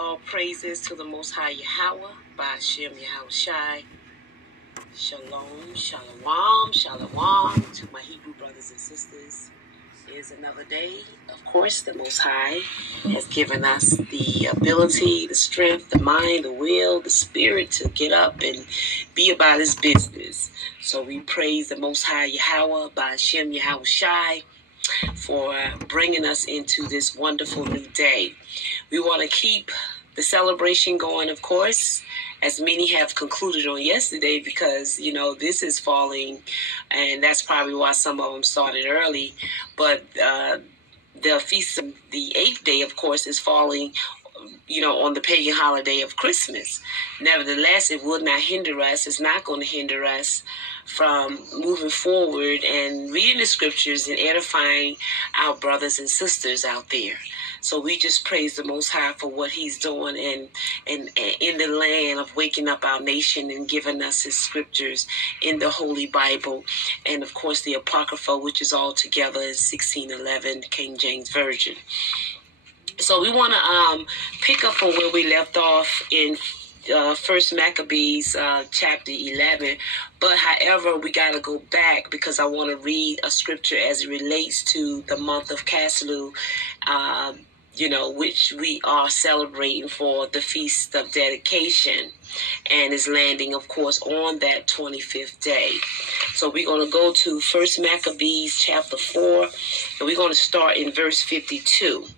All praises to the Most High Yahweh, Ba'ashem Yahweh Shai. Shalom, shalom, shalom to my Hebrew brothers and sisters. It is another day. Of course, the Most High has given us the ability, the strength, the mind, the will, the spirit to get up and be about His business. So we praise the Most High Yahweh, Ba'ashem Yahweh Shai, for bringing us into this wonderful new day. We want to keep the celebration going, of course, as many have concluded on yesterday, because, this is falling, and that's probably why some of them started early. But the feast of the 8th day, of course, is falling, on the pagan holiday of Christmas. Nevertheless, it will not hinder us. It's not going to hinder us from moving forward and reading the scriptures and edifying our brothers and sisters out there. So we just praise the Most High for what He's doing and in the land of waking up our nation and giving us His scriptures in the Holy Bible. And of course the Apocrypha, which is all together in 1611 King James Version. So we want to pick up from where we left off in First Maccabees chapter 11. But however, we got to go back because I want to read a scripture as it relates to the month of Caslu, which we are celebrating for the Feast of Dedication, and is landing, of course, on that 25th day. So we're going to go to First Maccabees chapter 4, and we're going to start in verse 52.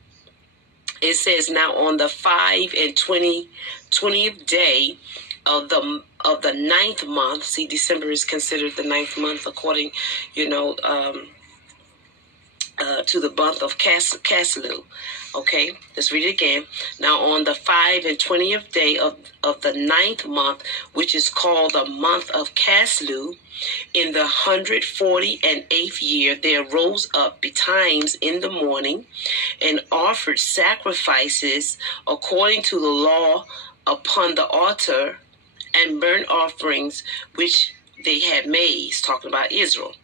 It says, "Now on the 20th day of the 9th month," see, December is considered the 9th month according, to the month of Caslu. Okay, let's read it again. "Now on the 20th day of the 9th month, which is called the month of Caslu, in the 148th year, there rose up betimes in the morning and offered sacrifices according to the law upon the altar, and burnt offerings which they had made." He's talking about Israel.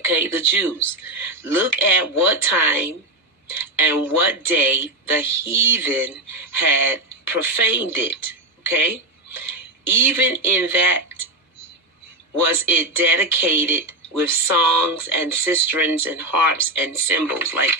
Okay, the Jews. "Look at what time and what day the heathen had profaned it." Okay, "Even in that was it dedicated with songs and cisterns and harps and cymbals." Like,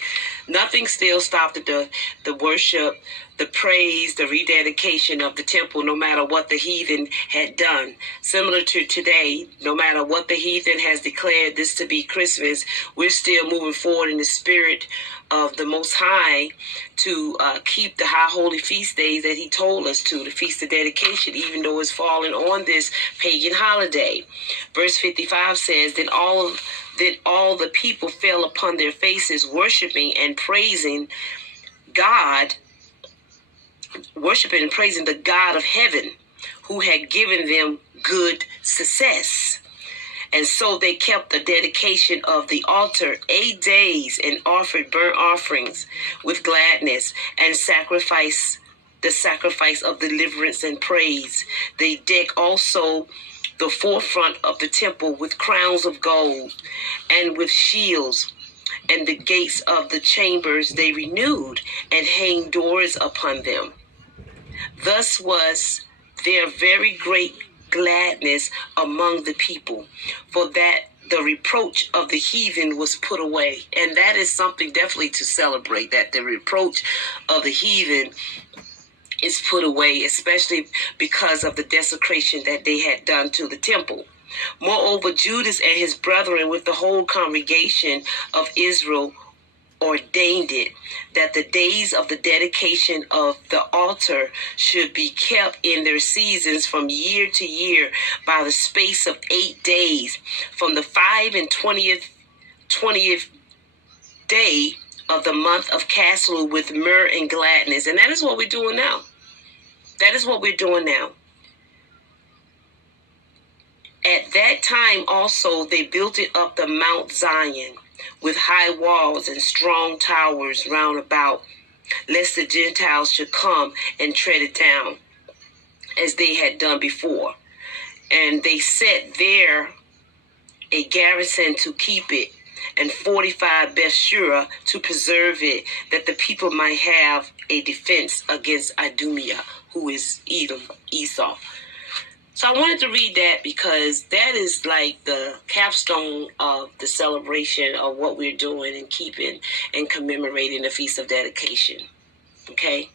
nothing still stopped the worship, the praise, the rededication of the temple, no matter what the heathen had done. Similar to today, no matter what the heathen has declared this to be Christmas, we're still moving forward in the spirit of the Most High to keep the high holy feast days that He told us to, the Feast of Dedication, even though it's falling on this pagan holiday. Verse 55 says, Then all the people fell upon their faces, worshiping and praising God, worshiping and praising the God of heaven, who had given them good success. And so they kept the dedication of the altar 8 days and offered burnt offerings with gladness and the sacrifice of deliverance and praise. They decked also the forefront of the temple with crowns of gold and with shields, and the gates of the chambers they renewed and hanged doors upon them. Thus was there very great gladness among the people, for that the reproach of the heathen was put away. And that is something definitely to celebrate, that the reproach of the heathen is put away, especially because of the desecration that they had done to the temple. Moreover, Judas and his brethren with the whole congregation of Israel ordained it, that the days of the dedication of the altar should be kept in their seasons from year to year by the space of 8 days, from the 20th day of the month of Caslu, with myrrh and gladness. And that is what we're doing now. That is what we're doing now. At that time also they built it up the Mount Zion, with high walls and strong towers round about, lest the Gentiles should come and tread it down, as they had done before. And they set there a garrison to keep it, and fortified Bethshura to preserve it, that the people might have a defense against Idumea, who is Edom, Esau. So I wanted to read that because that is like the capstone of the celebration of what we're doing and keeping and commemorating the Feast of Dedication. Okay?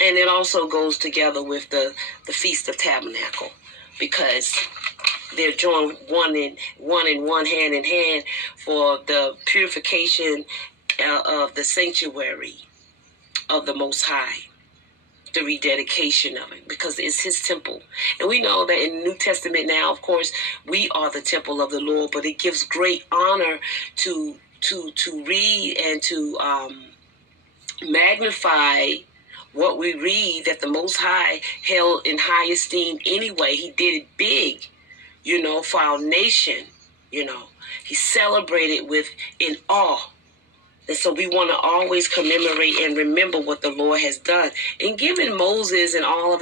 And it also goes together with the Feast of Tabernacle, because they're joined one hand in hand for the purification of the sanctuary of the Most High, the rededication of it, because it's his temple. And we know that in the New Testament now, of course, we are the temple of the Lord, but it gives great honor to read and to magnify what we read, that the Most High held in high esteem anyway. He did it big, for our nation. He celebrated with in awe. And so we want to always commemorate and remember what the Lord has done. And giving Moses and all of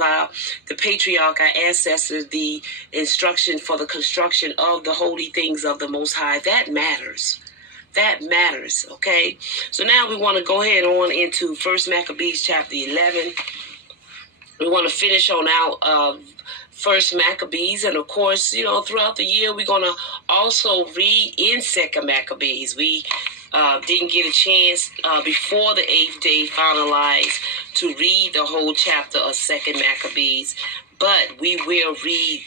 the patriarch, our ancestors, the instruction for the construction of the holy things of the Most High, that matters. That matters, okay? So now we want to go ahead on into 1 Maccabees chapter 11. We want to finish on out 1 Maccabees. And of course, throughout the year, we're going to also read in 2 Maccabees. We didn't get a chance before the 8th day finalized to read the whole chapter of 2 Maccabees, but we will read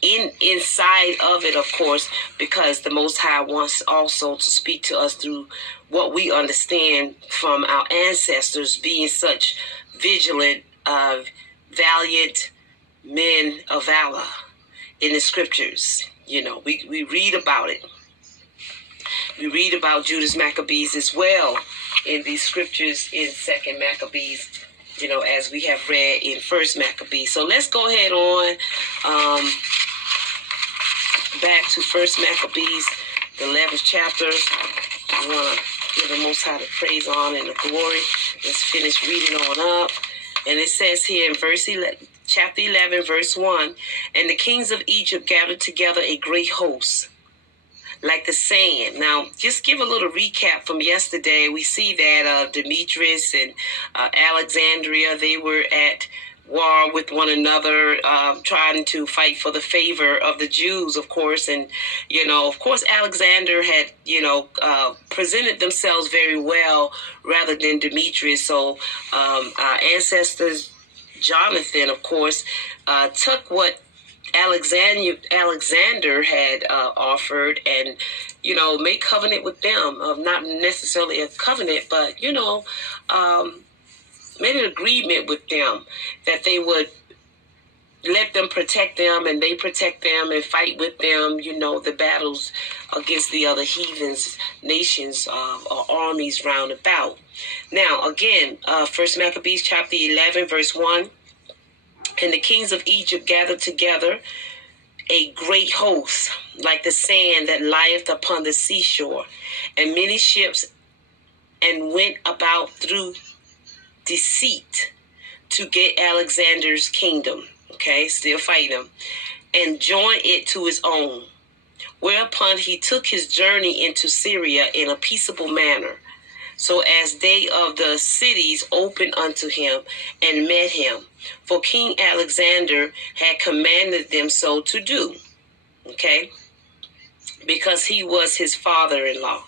inside of it, of course, because the Most High wants also to speak to us through what we understand from our ancestors being such vigilant, valiant men of valor in the scriptures. We read about it. We read about Judas Maccabees as well in these scriptures in 2 Maccabees, as we have read in 1 Maccabees. So let's go ahead on back to 1 Maccabees, the 11th chapter. We want to give the Most High the praise, honor, and the glory. Let's finish reading on up. And it says here in chapter 11, verse 1, and the kings of Egypt gathered together a great host, like the sand. Now, just give a little recap from yesterday. We see that Demetrius and Alexandria, they were at war with one another, trying to fight for the favor of the Jews, of course. And, of course, Alexander had, presented themselves very well rather than Demetrius. So our ancestors, Jonathan, of course, took what Alexander had offered and, make covenant with them, of not necessarily a covenant, but, made an agreement with them that they would let them protect them and they protect them and fight with them, the battles against the other heathens, nations, or armies round about. Now, again, 1 Maccabees chapter 11, verse 1, and the kings of Egypt gathered together a great host, like the sand that lieth upon the seashore, and many ships, and went about through deceit to get Alexander's kingdom, still fighting him, and join it to his own. Whereupon he took his journey into Syria in a peaceable manner, so as they of the cities opened unto him and met him. For King Alexander had commanded them so to do, because he was his father-in-law.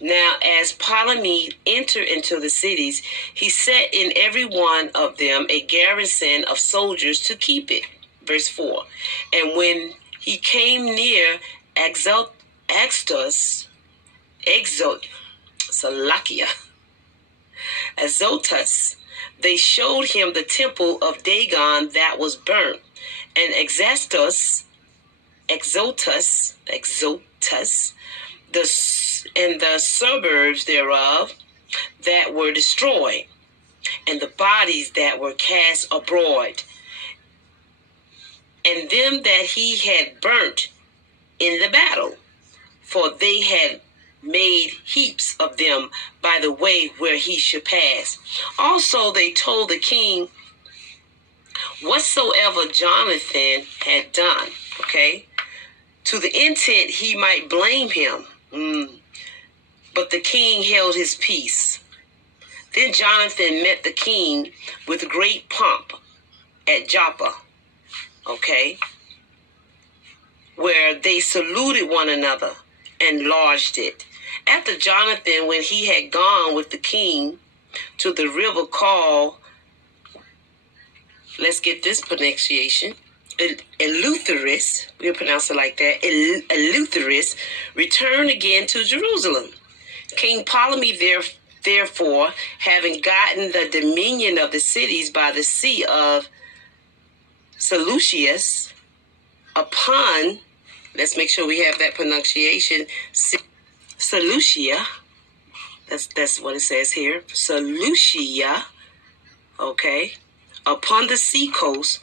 Now, as Ptolemy entered into the cities, he set in every one of them a garrison of soldiers to keep it. Verse 4. And when he came near Azotus, they showed him the temple of Dagon that was burnt, and Exaltus, and the suburbs thereof that were destroyed, and the bodies that were cast abroad, and them that he had burnt in the battle, for they had made heaps of them by the way where he should pass. Also they told the king whatsoever Jonathan had done, to the intent he might blame him. But the king held his peace. Then Jonathan met the king with great pomp at Joppa, okay, where they saluted one another and lodged it. After Jonathan, when he had gone with the king to the river called, let's get this pronunciation, Eleutheris, we'll pronounce it like that, Eleutheris, returned again to Jerusalem. King Ptolemy therefore, having gotten the dominion of the cities by the sea of Seleucus, upon, let's make sure we have that pronunciation, Seleucia, that's what it says here, Seleucia, okay, upon the sea coast,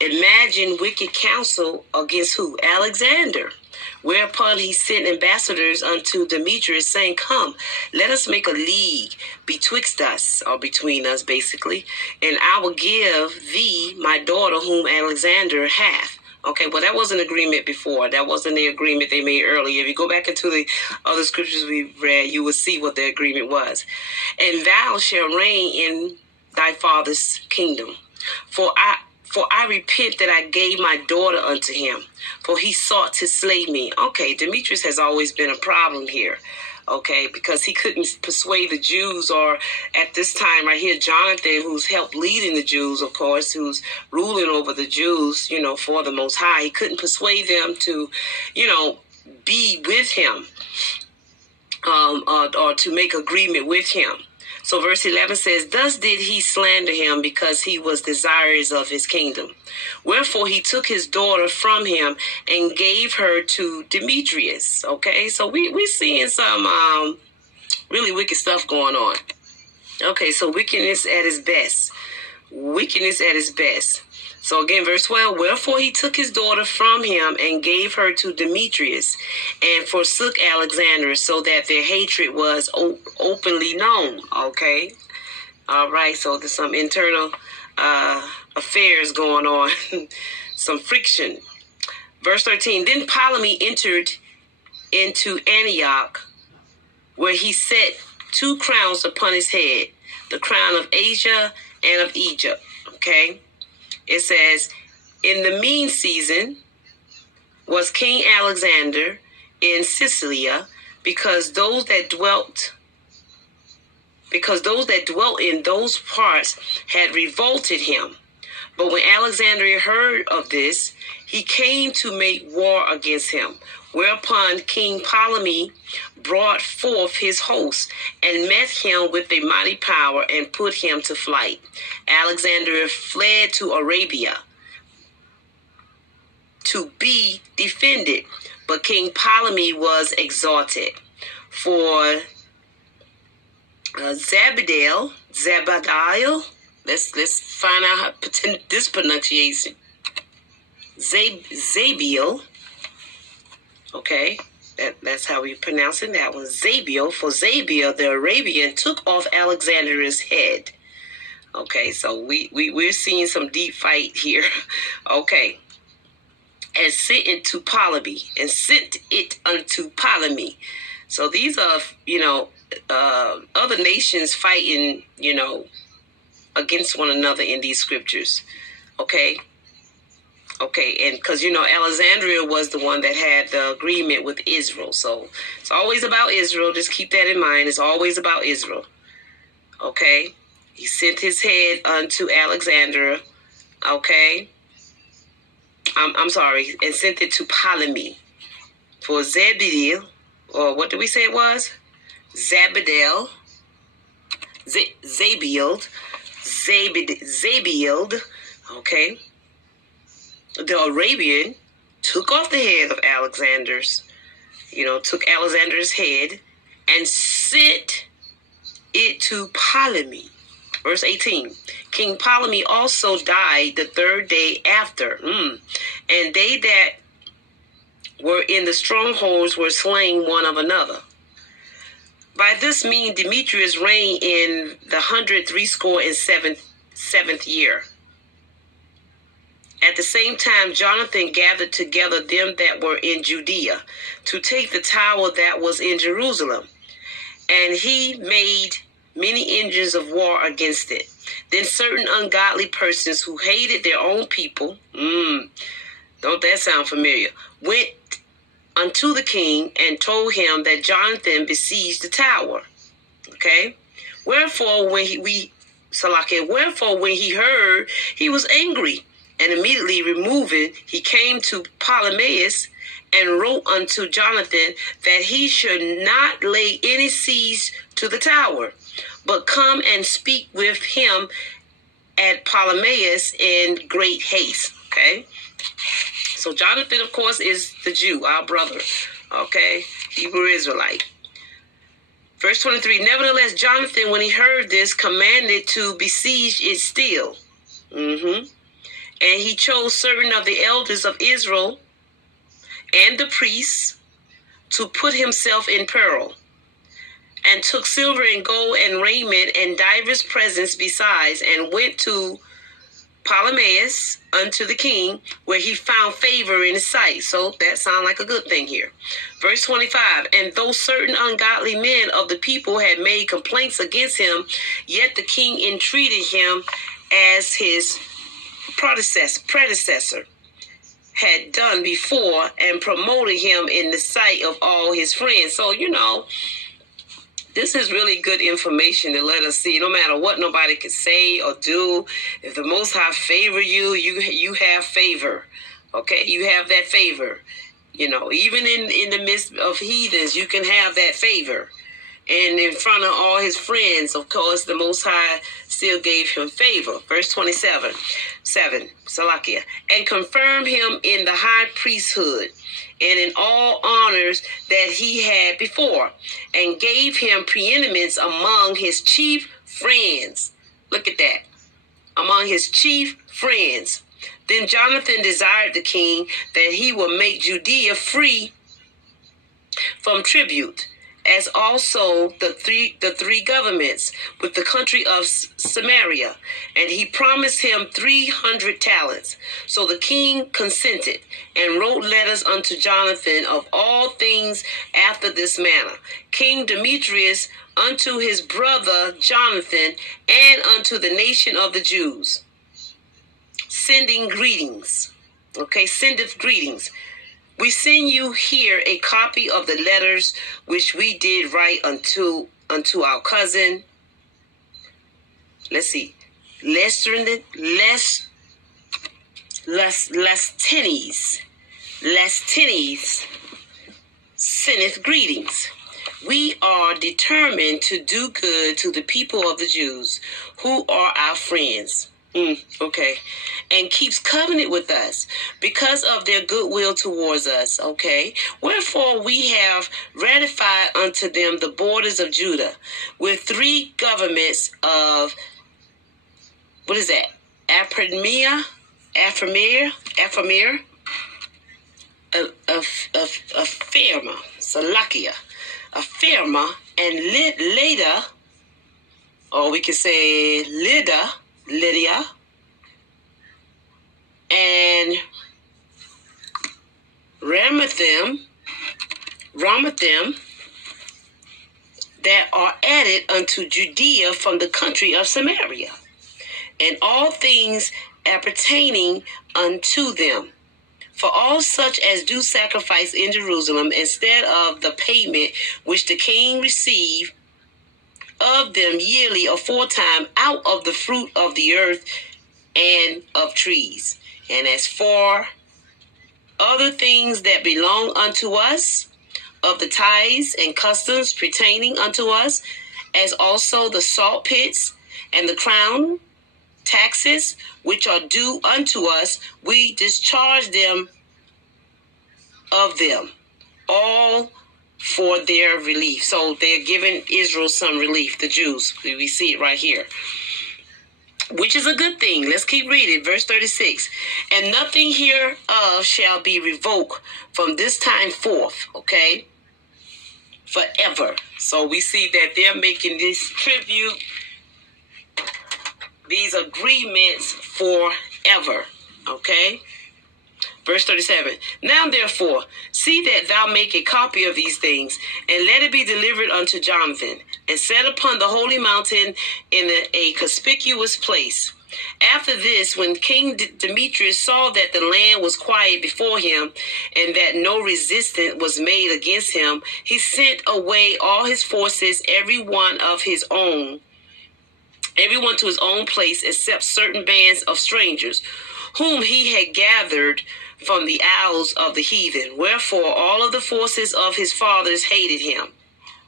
imagine wicked counsel against who? Alexander. Whereupon he sent ambassadors unto Demetrius, saying, come, let us make a league betwixt us, or between us, basically, and I will give thee my daughter whom Alexander hath. Okay, well, that was an agreement before. That wasn't the agreement they made earlier. If you go back into the other scriptures we read, you will see what the agreement was. And thou shalt reign in thy father's kingdom. For I repent that I gave my daughter unto him, for he sought to slay me. Okay, Demetrius has always been a problem here, okay, because he couldn't persuade the Jews, or at this time right here, Jonathan, who's helped leading the Jews, of course, who's ruling over the Jews, for the Most High. He couldn't persuade them to, be with him, or to make agreement with him. So verse 11 says, thus did he slander him because he was desirous of his kingdom. Wherefore he took his daughter from him and gave her to Demetrius. Okay, so we're seeing some really wicked stuff going on. Okay, so wickedness at its best. Wickedness at its best. So again, verse 12, wherefore he took his daughter from him and gave her to Demetrius and forsook Alexander, so that their hatred was openly known. Okay. All right. So there's some internal affairs going on, some friction. Verse 13, then Ptolemy entered into Antioch, where he set 2 crowns upon his head, the crown of Asia and of Egypt. Okay. It says, in the mean season was King Alexander in Sicilia, because those that dwelt in those parts had revolted him. But when Alexander heard of this, he came to make war against him. Whereupon King Ptolemy brought forth his host and met him with a mighty power and put him to flight. Alexander fled to Arabia to be defended, but King Ptolemy was exalted. For Zabadiel, let's find out how this pronunciation. Zabiel. Okay, that's how we pronounce it. That was Zabiel. For Zabiel, the Arabian, took off Alexander's head. Okay, so we're seeing some deep fight here. Okay, and sent it to Ptolemy, and sent it unto Ptolemy. So these are, other nations fighting, against one another in these scriptures. Okay. Okay, and because, Alexandria was the one that had the agreement with Israel. So it's always about Israel. Just keep that in mind. It's always about Israel. Okay. He sent his head unto Alexandria. Okay. I'm sorry. And sent it to Ptolemy. For Zabadiel, or what did we say it was? Zabadiel. Zabiel. Okay. The Arabian took off the head of took Alexander's head and sent it to Ptolemy. Verse 18, King Ptolemy also died the 3rd day after. And they that were in the strongholds were slain one of another. By this means Demetrius reigned in the 167th year. At the same time, Jonathan gathered together them that were in Judea to take the tower that was in Jerusalem. and he made many engines of war against it. Then certain ungodly persons who hated their own people, don't that sound familiar, went unto the king and told him that Jonathan besieged the tower. Okay? Wherefore when he heard, he was angry, and immediately removing, he came to Ptolemais and wrote unto Jonathan that he should not lay any siege to the tower, but come and speak with him at Ptolemais in great haste. Okay? So Jonathan, of course, is the Jew, our brother. Okay? Hebrew Israelite. Verse 23, nevertheless, Jonathan, when he heard this, commanded to besiege it still. And he chose certain of the elders of Israel and the priests to put himself in peril, and took silver and gold and raiment and divers presents besides, and went to Ptolemais unto the king, where he found favor in his sight. So that sounds like a good thing here. Verse 25, and though certain ungodly men of the people had made complaints against him, yet the king entreated him as his predecessor had done before, and promoted him in the sight of all his friends. So, this is really good information to let us see, no matter what nobody can say or do, if the Most High favor you, you have favor. Okay, you have that favor. Even in the midst of heathens, you can have that favor. And in front of all his friends, of course, the Most High still gave him favor. Verse 27, Salakia, and confirmed him in the high priesthood and in all honors that he had before, and gave him preeminence among his chief friends. Look at that. Among his chief friends. Then Jonathan desired the king that he would make Judea free from tribute, as also the three governments with the country of Samaria, and he promised him 300 talents. So the king consented, and wrote letters unto Jonathan of all things after this manner. King Demetrius unto his brother Jonathan, and unto the nation of the Jews, sending greetings. Okay, sendeth greetings. We send you here a copy of the letters which we did write unto our cousin. Let's see. Lestines sendeth greetings. We are determined to do good to the people of the Jews, who are our friends. Okay. And keeps covenant with us because of their goodwill towards us. Okay. Wherefore we have ratified unto them the borders of Judah with 3 governments of, what is that? Aphramir, Salakia, Ephraim, and Leda, or we can say Lydia, and Ramathim, that are added unto Judea from the country of Samaria, and all things appertaining unto them. For all such as do sacrifice in Jerusalem, instead of the payment which the king received of them yearly aforetime out of the fruit of the earth and of trees. And as for other things that belong unto us, of the tithes and customs pertaining unto us, as also the salt pits and the crown taxes which are due unto us, we discharge them of them, all for their relief. So they're giving Israel some relief, the Jews. We see it right here, which is a good thing. Let's keep reading. Verse 36. And nothing hereof shall be revoked from this time forth, okay, forever. So we see that they're making this tribute, these agreements forever, okay? Verse 37. Now therefore, see that thou make a copy of these things, and let it be delivered unto Jonathan, and set upon the holy mountain in a conspicuous place. After this, when King Demetrius saw that the land was quiet before him, and that no resistance was made against him, he sent away all his forces, everyone to his own place, except certain bands of strangers, whom he had gathered from the isles of the heathen. Wherefore all of the forces of his fathers hated him.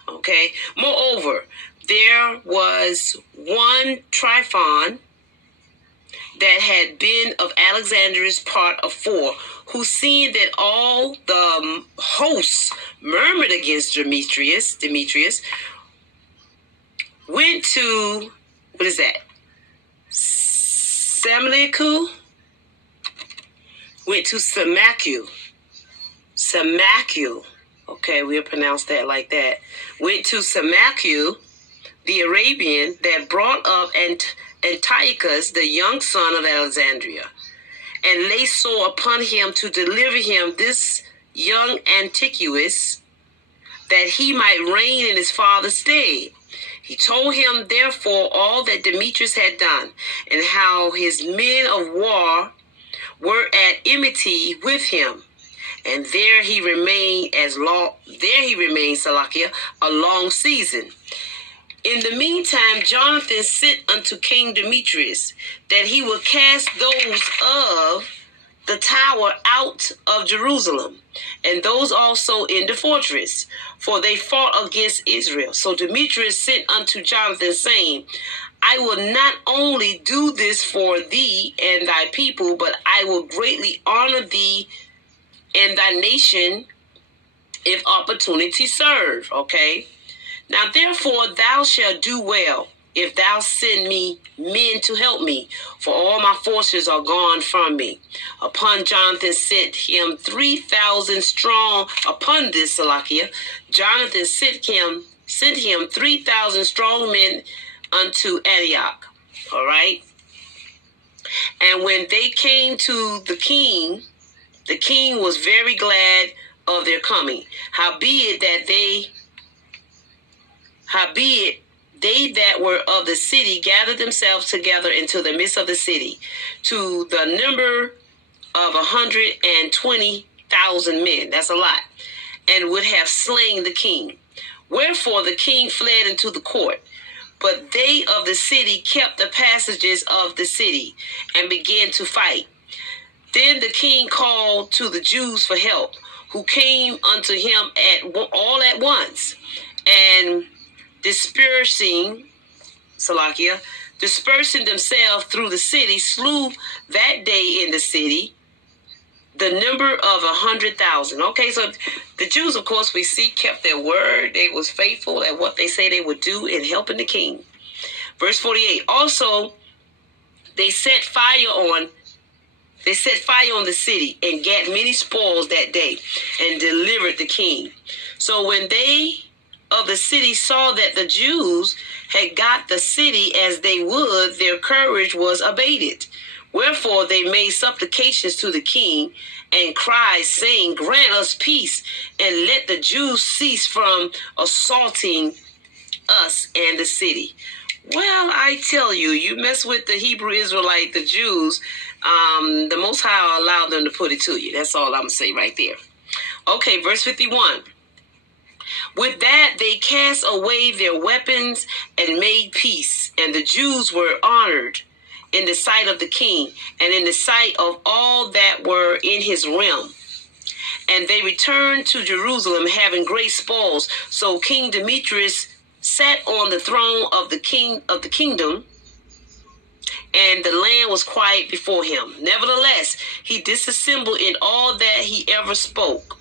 Okay. Moreover, there was one Tryphon that had been of Alexander's part of 4, who seeing that all the hosts murmured against Demetrius, went to, what is that? Went to Samacu. Okay, we'll pronounce that like that. Went to Samacu, the Arabian, that brought up Antiochus, the young son of Alexandria, and lay sore upon him to deliver him this young Antiochus, that he might reign in his father's stead. He told him therefore all that Demetrius had done, and how his men of war were at enmity with him. And there he remained Salakia, a long season. In the meantime, Jonathan sent unto King Demetrius that he would cast those of the tower out of Jerusalem, and those also in the fortress, for they fought against Israel. So Demetrius sent unto Jonathan, saying, I will not only do this for thee and thy people, but I will greatly honor thee and thy nation if opportunity serve. Okay. Now therefore thou shalt do well if thou send me men to help me, for all my forces are gone from me. Upon Jonathan sent him 3,000 strong. Upon this, Salakia, Jonathan sent him 3,000 strong men unto Antioch. All right. And when they came to the king was very glad of their coming. Howbeit they that were of the city gathered themselves together into the midst of the city, to the number of 120,000 men. That's a lot. And would have slain the king. Wherefore the king fled into the court. But they of the city kept the passages of the city, and began to fight. Then the king called to the Jews for help, who came unto him all at once, and dispersing themselves through the city, slew that day in the city the number of 100,000. Okay, so the Jews, of course, we see, kept their word. They was faithful at what they say they would do in helping the king. Verse 48. Also, they set fire on the city, and gat many spoils that day, and delivered the king. So when they of the city saw that the Jews had got the city as they would, their courage was abated. Wherefore they made supplications to the king, and cried, saying, Grant us peace, and let the Jews cease from assaulting us and the city. Well, I tell you, you mess with the Hebrew Israelite, the Jews, the Most High will allow them to put it to you. That's all I'm going to say right there. Okay, verse 51. With that, they cast away their weapons and made peace, and the Jews were honored in the sight of the king, and in the sight of all that were in his realm. And they returned to Jerusalem, having great spoils. So King Demetrius sat on the throne of the kingdom, and the land was quiet before him. Nevertheless, he disassembled in all that he ever spoke.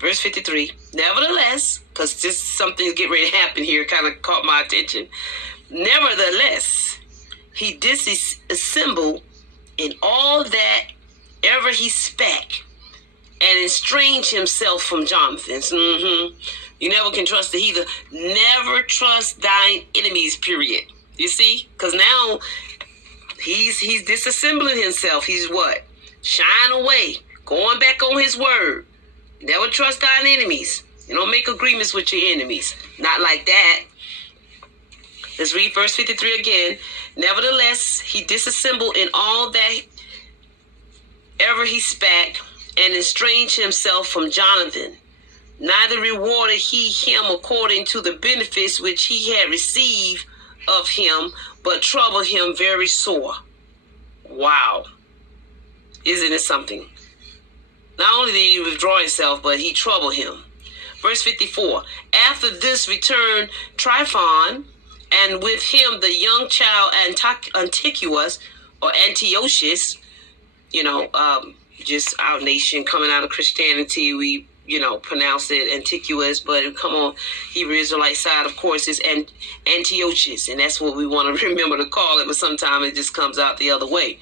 Verse 53. Nevertheless, because just something's getting ready to happen here, kind of caught my attention. Nevertheless, he disassembled in all that ever he spake, and estranged himself from Jonathan. You never can trust the heathen. Never trust thine enemies, period. You see? Because now He's disassembling himself. He's what? Shying away, going back on his word. Never trust thine enemies. You don't make agreements with your enemies. Not like that. Let's read verse 53 again. Nevertheless, he disassembled in all that ever he spake, and estranged himself from Jonathan. Neither rewarded he him according to the benefits which he had received of him, but troubled him very sore. Wow. Isn't it something? Not only did he withdraw himself, but he troubled him. Verse 54. After this returned Tryphon, and with him the young child Antiochus, or Antiochus, just our nation coming out of Christianity, we, pronounce it Antiochus, but come on, Hebrew Israelite side, of course, is Antiochus, and that's what we want to remember to call it, but sometimes it just comes out the other way.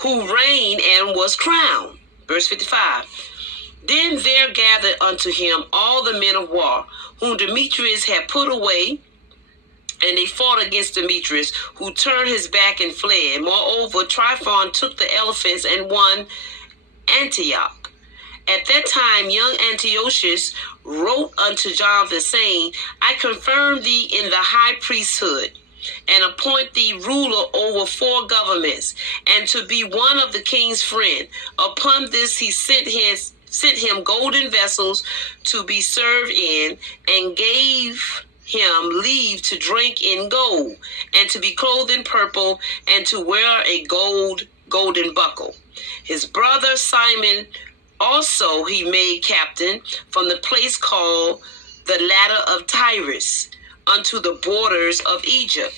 Who reigned and was crowned. Verse 55. Then there gathered unto him all the men of war, whom Demetrius had put away, and they fought against Demetrius, who turned his back and fled. Moreover, Tryphon took the elephants and won Antioch. At that time, young Antiochus wrote unto Jonathan, saying, I confirm thee in the high priesthood, and appoint thee ruler over 4 governments, and to be one of the king's friend. Upon this he sent him golden vessels to be served in, and gave him leave to drink in gold, and to be clothed in purple, and to wear a golden buckle. His brother Simon also he made captain from the place called the Ladder of Tyrus unto the borders of Egypt.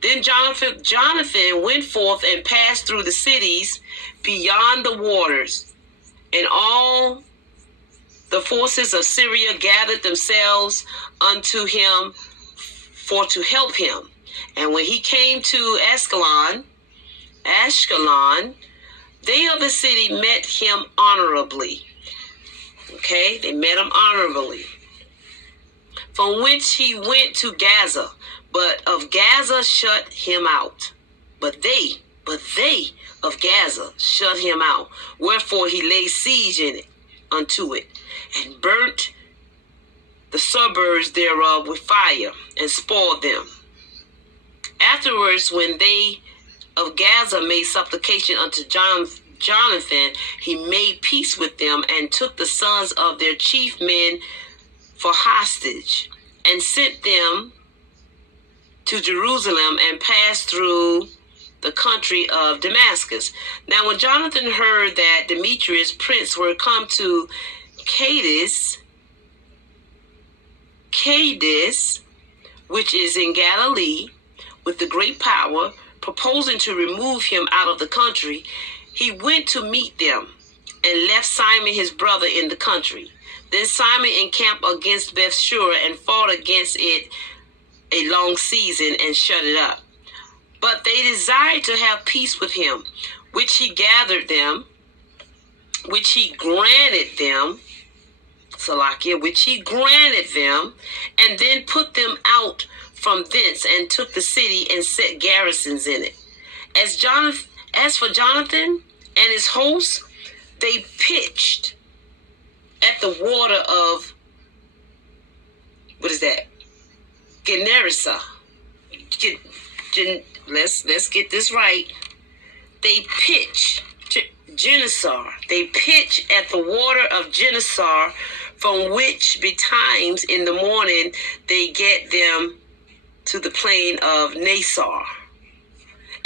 Then Jonathan went forth and passed through the cities beyond the waters, and all the forces of Syria gathered themselves unto him for to help him. And when he came to Ashkelon, they of the city met him honorably. Okay, they met him honorably. From which he went to Gaza, but of Gaza shut him out. But they of Gaza shut him out. Wherefore he laid siege in it unto it, and burnt the suburbs thereof with fire, and spoiled them. Afterwards, when they of Gaza made supplication unto Jonathan, he made peace with them, and took the sons of their chief men for hostage, and sent them to Jerusalem, and passed through the country of Damascus. Now when Jonathan heard that Demetrius prince were come to Cadiz, which is in Galilee, with the great power, proposing to remove him out of the country, he went to meet them, and left Simon his brother in the country. Then Simon encamped against Bethsura, and fought against it a long season, and shut it up. But they desired to have peace with him, which he granted them, and then put them out from thence, and took the city, and set garrisons in it. As for Jonathan and his hosts, they pitched at the water of, Gennesaret. Let's get this right. They pitch Gennesaret. They pitch at the water of Gennesaret, from which betimes in the morning they get them to the plain of Nasar.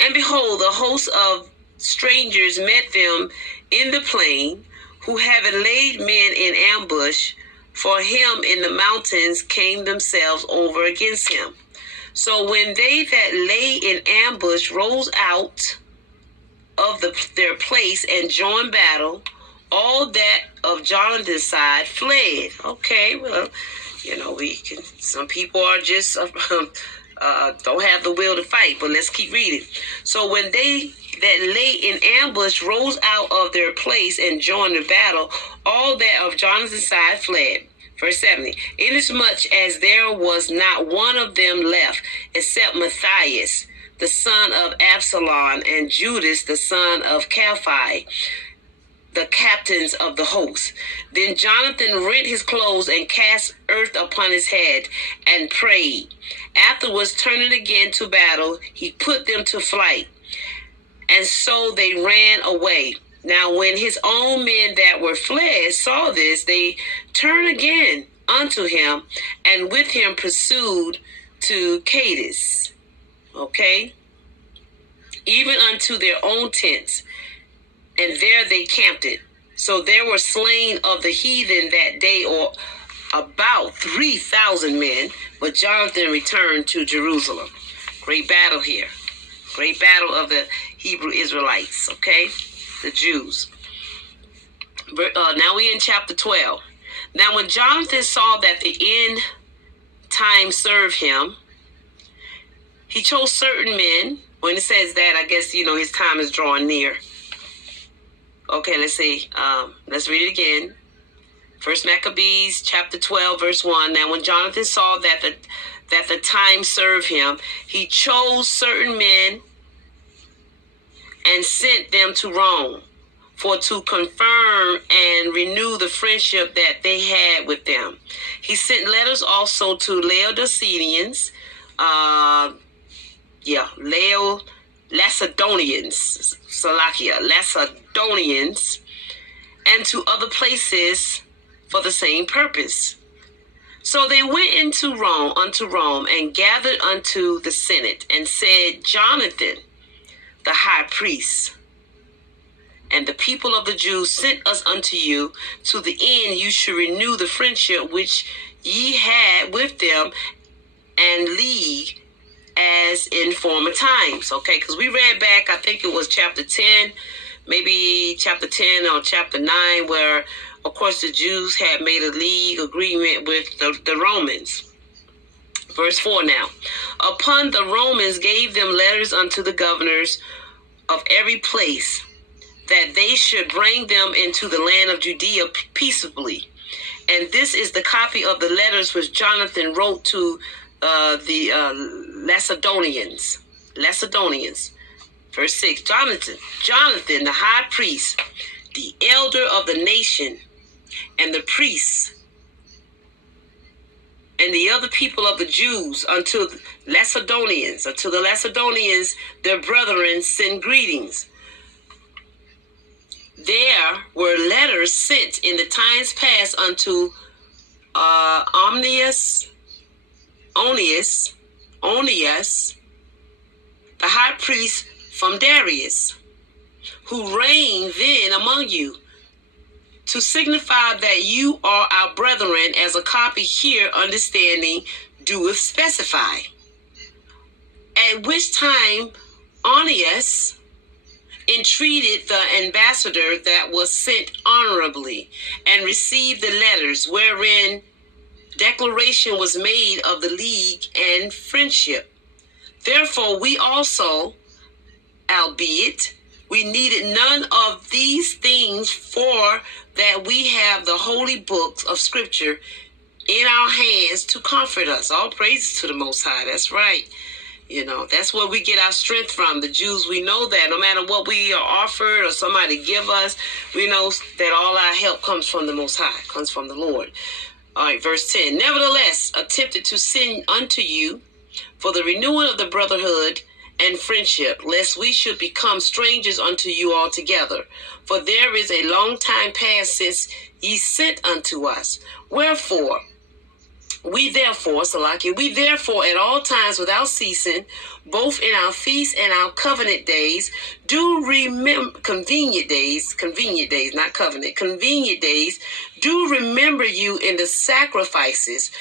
And behold, the host of strangers met them in the plain, who having laid men in ambush for him in the mountains, came themselves over against him. So when they that lay in ambush rose out of their place and joined battle, all that of Jonathan's side fled. Okay, well, some people are just don't have the will to fight, but let's keep reading. So when they that lay in ambush rose out of their place and joined the battle, all that of Jonathan's side fled. Verse 70, inasmuch as there was not one of them left, except Matthias, the son of Absalom, and Judas, the son of Calphi, the captains of the host. Then Jonathan rent his clothes and cast earth upon his head and prayed. Afterwards, turning again to battle, he put them to flight. And so they ran away. Now when his own men that were fled saw this, they turned again unto him, and with him pursued to Cadiz. Okay? Even unto their own tents. And there they camped it. So there were slain of the heathen that day, or about 3,000 men. But Jonathan returned to Jerusalem. Great battle here. Great battle of the Hebrew Israelites, okay? The Jews. Now we're in chapter 12. Now when Jonathan saw that the end time served him, he chose certain men. When it says that, I guess, his time is drawing near. Okay, let's see. Let's read it again. First Maccabees chapter 12, verse 1. Now when Jonathan saw that the time served him, he chose certain men and sent them to Rome for to confirm and renew the friendship that they had with them. He sent letters also to Laodiceans, Macedonians, and to other places for the same purpose. So they went unto Rome, and gathered unto the Senate, and said, Jonathan, the high priest, and the people of the Jews sent us unto you, to the end you should renew the friendship which ye had with them, and league as in former times. Okay, because we read back, I think it was chapter 10, maybe chapter 10 or chapter 9, where, of course, the Jews had made a league agreement with the Romans. Verse 4 now. Upon the Romans gave them letters unto the governors of every place, that they should bring them into the land of Judea peaceably. And this is the copy of the letters which Jonathan wrote to the Macedonians. Verse 6, Jonathan, the high priest, the elder of the nation, and the priests, and the other people of the Jews, unto the Macedonians, their brethren, send greetings. There were letters sent in the times past unto Onias, the high priest from Darius, who reigned then among you, to signify that you are our brethren, as a copy here understanding doeth specify. At which time Onias entreated the ambassador that was sent honorably, and received the letters, wherein declaration was made of the league and friendship. Therefore we also, albeit we needed none of these things, for that we have the holy books of Scripture in our hands to comfort us. All praises to the Most High. That's right. That's where we get our strength from. The Jews, we know that no matter what we are offered or somebody give us, we know that all our help comes from the Most High, comes from the Lord. All right, verse 10. Nevertheless, attempted to send unto you for the renewing of the brotherhood and friendship, lest we should become strangers unto you altogether. For there is a long time past since ye sent unto us. Wherefore, we therefore at all times without ceasing, both in our feasts and our covenant days, do remember convenient days, not covenant, convenient days, do remember you in the sacrifices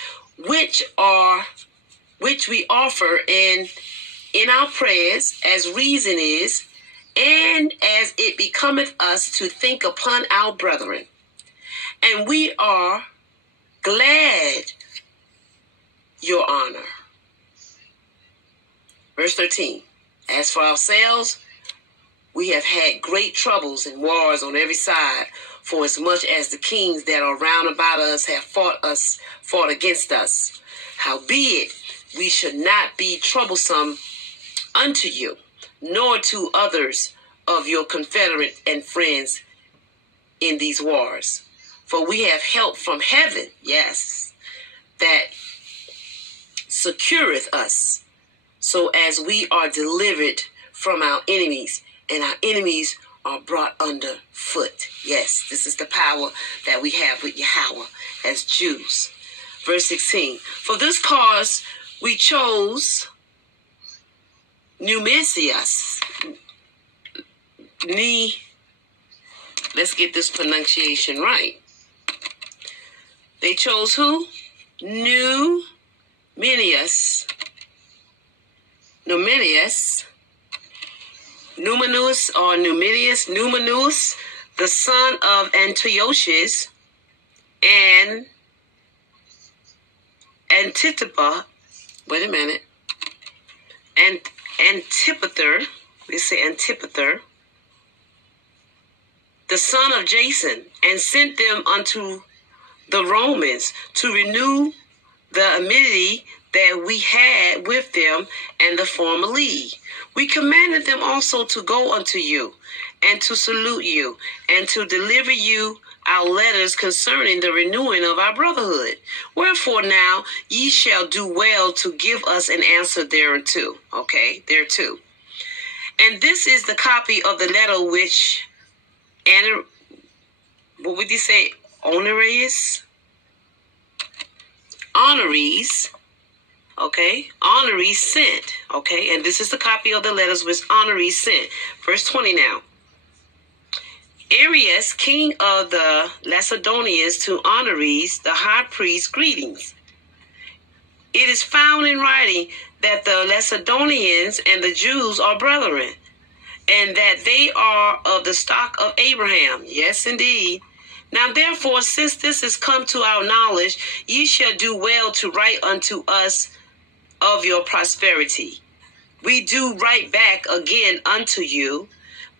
which we offer in our prayers, as reason is, and as it becometh us to think upon our brethren. And we are glad your honor. Verse 13. As for ourselves, we have had great troubles and wars on every side, for as much as the kings that are round about us have fought against us. Howbeit, we should not be troublesome unto you, nor to others of your confederate and friends in these wars. For we have help from heaven, yes, that secureth us, so as we are delivered from our enemies, and our enemies are brought under foot. Yes, this is the power that we have with Yahweh as Jews. Verse 16, for this cause we chose Numiscius. Let's get this pronunciation right. They chose who? Numinous, the son of Antiochus, and Antipater, Antipater, the son of Jason, and sent them unto the Romans to renew the amity that we had with them and the former league. We commanded them also to go unto you, and to salute you, and to deliver you our letters concerning the renewing of our brotherhood. Wherefore now ye shall do well to give us an answer thereunto. Okay, thereto. And this is the copy of the letter which, what would you say, honorees, okay, honorees sent, okay, and this is the copy of the letters which honorees sent. Verse 20 now. Arius, king of the Macedonians, to honorees, the high priest, greetings. It is found in writing that the Macedonians and the Jews are brethren, and that they are of the stock of Abraham. Yes, indeed. Now, therefore, since this is come to our knowledge, ye shall do well to write unto us of your prosperity. We do write back again unto you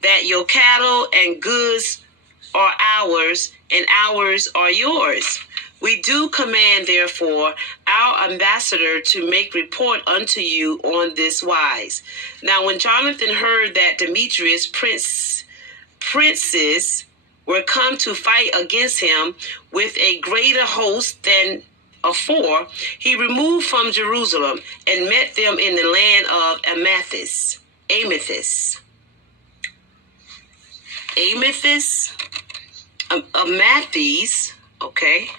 that your cattle and goods are ours, and ours are yours. We do command, therefore, our ambassador to make report unto you on this wise. Now, when Jonathan heard that Demetrius' princes were come to fight against him with a greater host than afore, he removed from Jerusalem and met them in the land of Amathus, okay,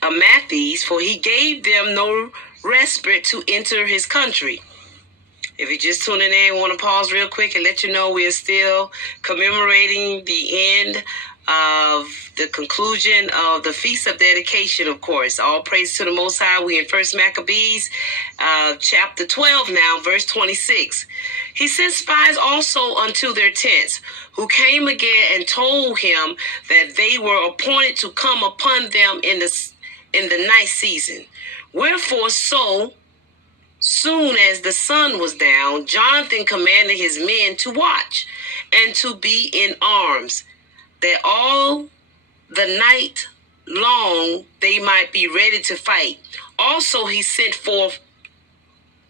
Amathus, for he gave them no respite to enter his country. If you're just tuning in, I want to pause real quick and let you know we are still commemorating the end of the conclusion of the Feast of Dedication, of course. All praise to the Most High. We in 1 Maccabees, chapter 12 now, verse 26. He sent spies also unto their tents, who came again and told him that they were appointed to come upon them in the night season. Wherefore, so soon as the sun was down, Jonathan commanded his men to watch and to be in arms, that all the night long they might be ready to fight. Also he sent forth,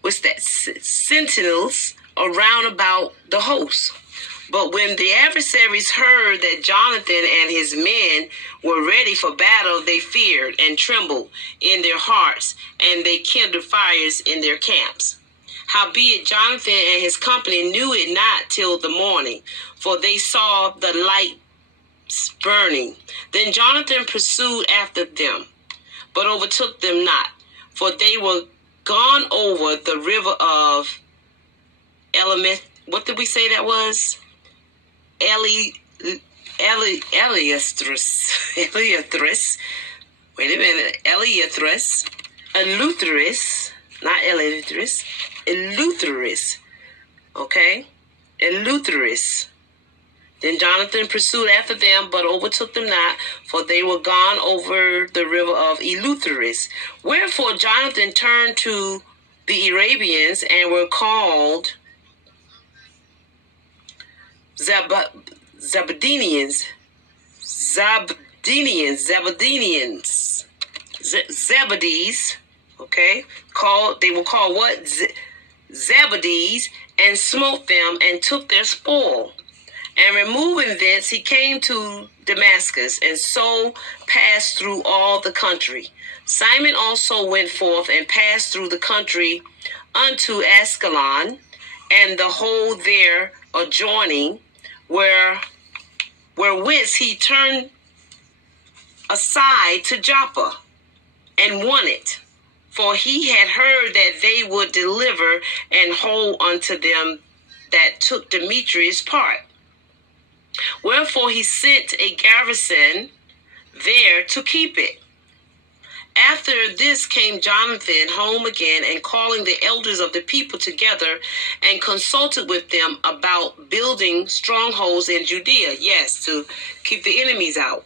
sentinels around about the host. But when the adversaries heard that Jonathan and his men were ready for battle, they feared and trembled in their hearts, and they kindled fires in their camps. Howbeit Jonathan and his company knew it not till the morning, for they saw the lights burning. Then Jonathan pursued after them, but overtook them not, for they were gone over the river of Elamith. What did we say that was? Eleutherus. Wait a minute. Eleutherus. Not Eleutherus. Eleutherus. Okay? Eleutherus. Then Jonathan pursued after them, but overtook them not, for they were gone over the river of Eleutherus. Wherefore Jonathan turned to the Arabians, and were called Zebedians, okay, they were called what? Zebedees, and smote them, and took their spoil. And removing thence, he came to Damascus, and so passed through all the country. Simon also went forth and passed through the country unto Ascalon, and the whole there adjoining, wherewith he turned aside to Joppa, and won it. For he had heard that they would deliver and hold unto them that took Demetrius' part. Wherefore he sent a garrison there to keep it. After this came Jonathan home again, and calling the elders of the people together, and consulted with them about building strongholds in Judea, yes, to keep the enemies out,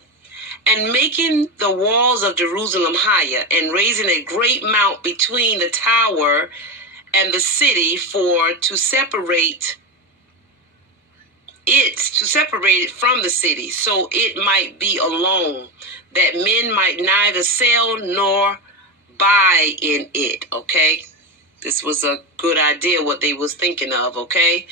and making the walls of Jerusalem higher, and raising a great mount between the tower and the city, for to separate it from the city, so it might be alone, that men might neither sell nor buy in it. Okay, this was a good idea what they was thinking of. Okay,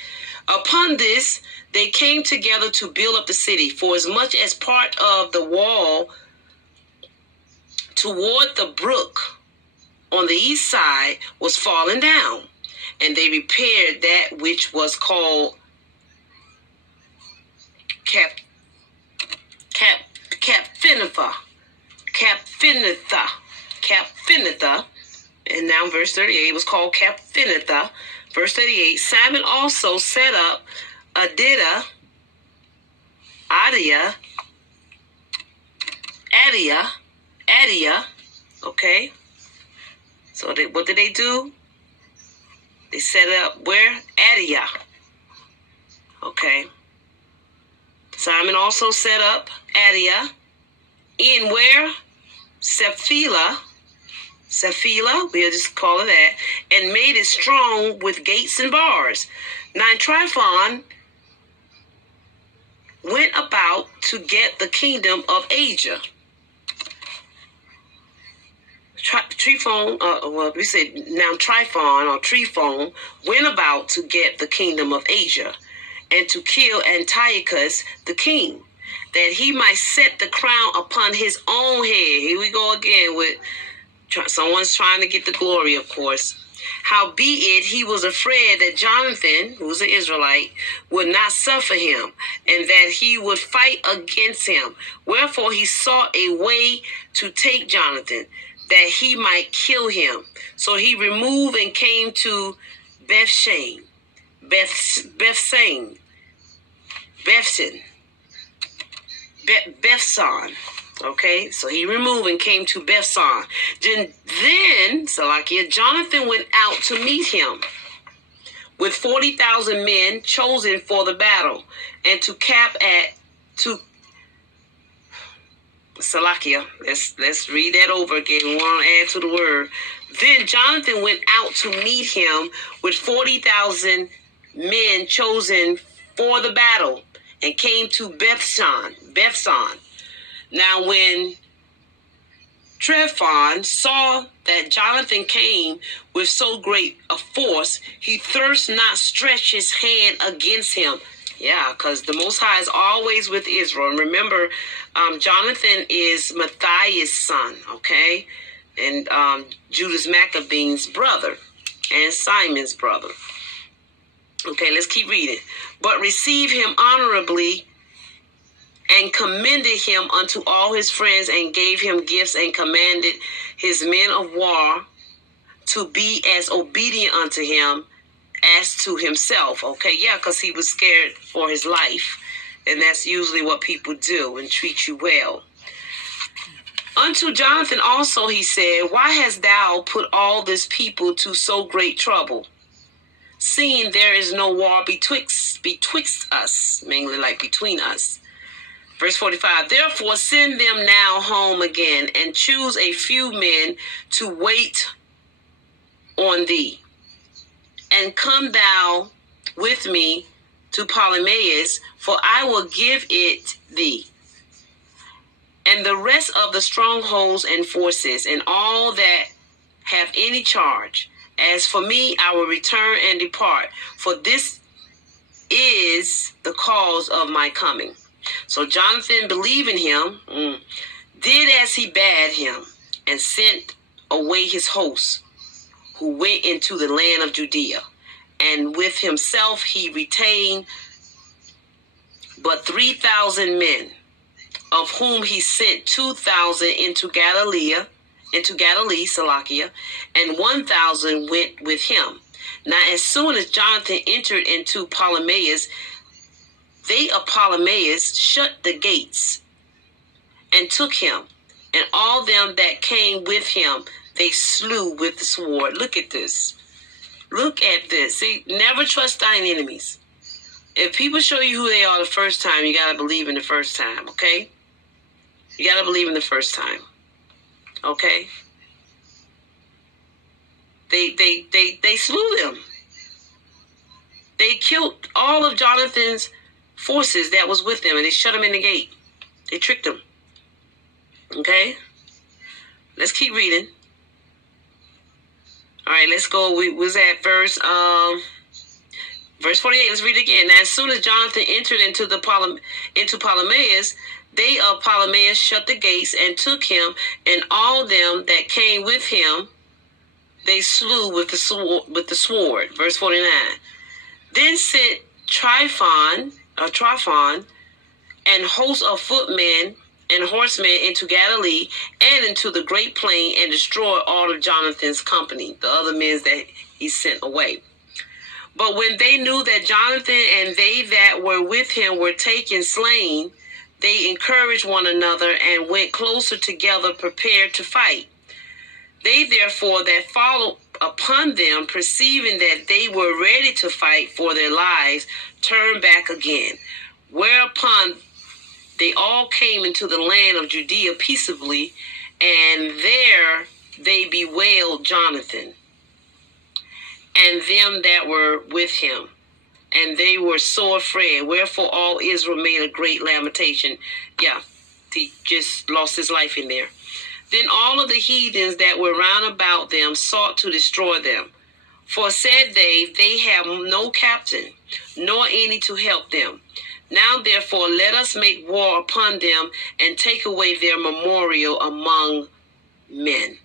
upon this they came together to build up the city, for as much as part of the wall toward the brook on the east side was fallen down, and they repaired that which was called Capfinitha, and now verse 38 was called Capfinitha. Verse 38, Simon also set up Adia, okay? So what did they do? They set up where? Adia, okay? Simon also set up Adia in where? Sephila, we'll just call it that, and made it strong with gates and bars. Now Tryphon went about to get the kingdom of Asia. Tryphon went about to get the kingdom of Asia, and to kill Antiochus the king, that he might set the crown upon his own head. Here we go again with someone's trying to get the glory, of course. Howbeit he was afraid that Jonathan, who's an Israelite, would not suffer him, and that he would fight against him. Wherefore he sought a way to take Jonathan, that he might kill him. So he removed and came to Bethshan. Okay, so he removed and came to Bethsan. Then Jonathan went out to meet him with 40,000 men chosen for the battle, and to let's read that over again. We want to add to the word. Then Jonathan went out to meet him with 40,000 men chosen for the battle, and came to Bethsan. Now when Tryphon saw that Jonathan came with so great a force, he durst not stretch his hand against him. Yeah, because the Most High is always with Israel. And remember, Jonathan is Matthias' son, okay? And Judas Maccabees' brother, and Simon's brother. Okay, let's keep reading. But received him honorably, and commended him unto all his friends, and gave him gifts, and commanded his men of war to be as obedient unto him as to himself. Okay, yeah, because he was scared for his life. And that's usually what people do, and treat you well. Unto Jonathan also he said, Why hast thou put all this people to so great trouble, seeing there is no war betwixt us, mainly like between us? Verse 45, Therefore send them now home again, and choose a few men to wait on thee. And come thou with me to Ptolemais, for I will give it thee. And the rest of the strongholds and forces, and all that have any charge, As for me, I will return and depart, for this is the cause of my coming. So Jonathan, believing him, did as he bade him, and sent away his hosts, who went into the land of Judea. And with himself he retained but 3,000 men, of whom he sent 2,000 into Galilee, Salakia, and 1,000 went with him. Now, as soon as Jonathan entered into Ptolemais, they of Ptolemais shut the gates and took him, and all them that came with him they slew with the sword. Look at this. Look at this. See, never trust thine enemies. If people show you who they are the first time, you got to believe in the first time, okay? You got to believe in the first time, okay? They slew them. They killed all of Jonathan's forces that was with them, and they shut them in the gate. They tricked them. Okay? Let's keep reading. All right, let's go. We was at verse 48. Let's read it again. Now, as soon as Jonathan entered into Ptolemais, they of Ptolemais shut the gates and took him, and all them that came with him they slew with the sword. Verse 49. Then sent Tryphon, and hosts of footmen and horsemen into Galilee and into the great plain, and destroyed all of Jonathan's company, the other men that he sent away. But when they knew that Jonathan and they that were with him were taken slain, they encouraged one another and went closer together, prepared to fight. They therefore that followed upon them, perceiving that they were ready to fight for their lives, turned back again. Whereupon they all came into the land of Judea peaceably, and there they bewailed Jonathan and them that were with him, and they were sore afraid. Wherefore all Israel made a great lamentation. Yeah, he just lost his life in there. Then all of the heathens that were round about them sought to destroy them. For said they have no captain, nor any to help them. Now therefore let us make war upon them, and take away their memorial among men.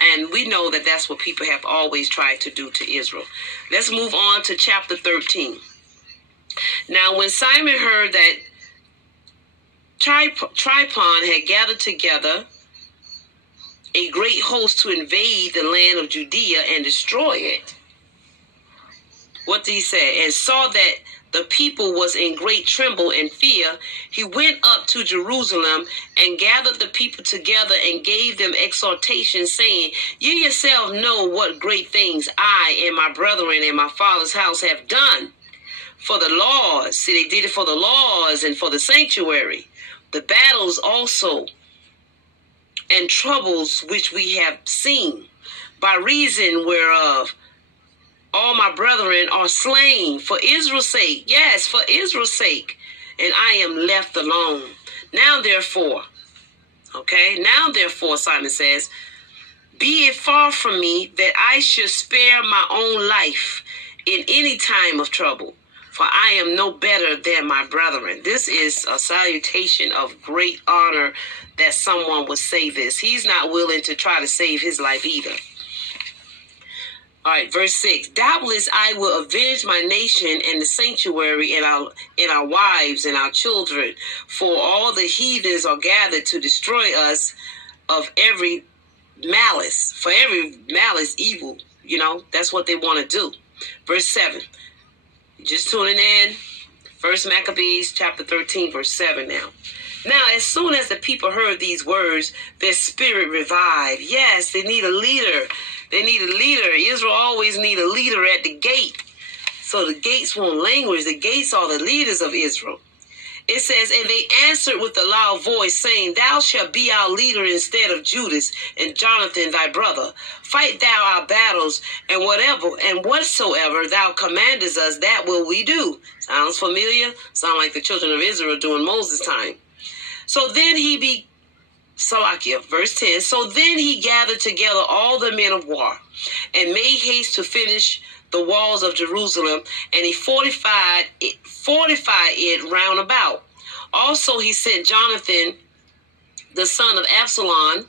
And we know that that's what people have always tried to do to Israel. Let's move on to chapter 13. Now when Simon heard that Tryphon had gathered together a great host to invade the land of Judea and destroy it, what did he say? And saw that the people was in great tremble and fear, he went up to Jerusalem and gathered the people together and gave them exhortation, saying, You yourself know what great things I and my brethren and my father's house have done for the laws. See, they did it for the laws and for the sanctuary, the battles also, and troubles which we have seen, by reason whereof all my brethren are slain for Israel's sake. Yes, for Israel's sake. And I am left alone. Now therefore, Simon says, be it far from me that I should spare my own life in any time of trouble, for I am no better than my brethren. This is a salutation of great honor that someone would say this. He's not willing to try to save his life either. All right, verse 6. Doubtless I will avenge my nation and the sanctuary and our wives and our children, for all the heathens are gathered to destroy us of every malice. For every malice, evil. That's what they want to do. Verse 7. Just tuning in. First Maccabees chapter 13, verse 7 now. Now, as soon as the people heard these words, their spirit revived. Yes, they need a leader. They need a leader. Israel always need a leader at the gate. So the gates won't languish. The gates are the leaders of Israel. It says, and they answered with a loud voice, saying, Thou shalt be our leader instead of Judas and Jonathan thy brother. Fight thou our battles, and whatsoever thou commandest us, that will we do. Sounds familiar? Sound like the children of Israel during Moses' time. So then he Salakia, verse 10. So then he gathered together all the men of war and made haste to finish the walls of Jerusalem, and he fortified it round about. Also he sent Jonathan, the son of Absalom,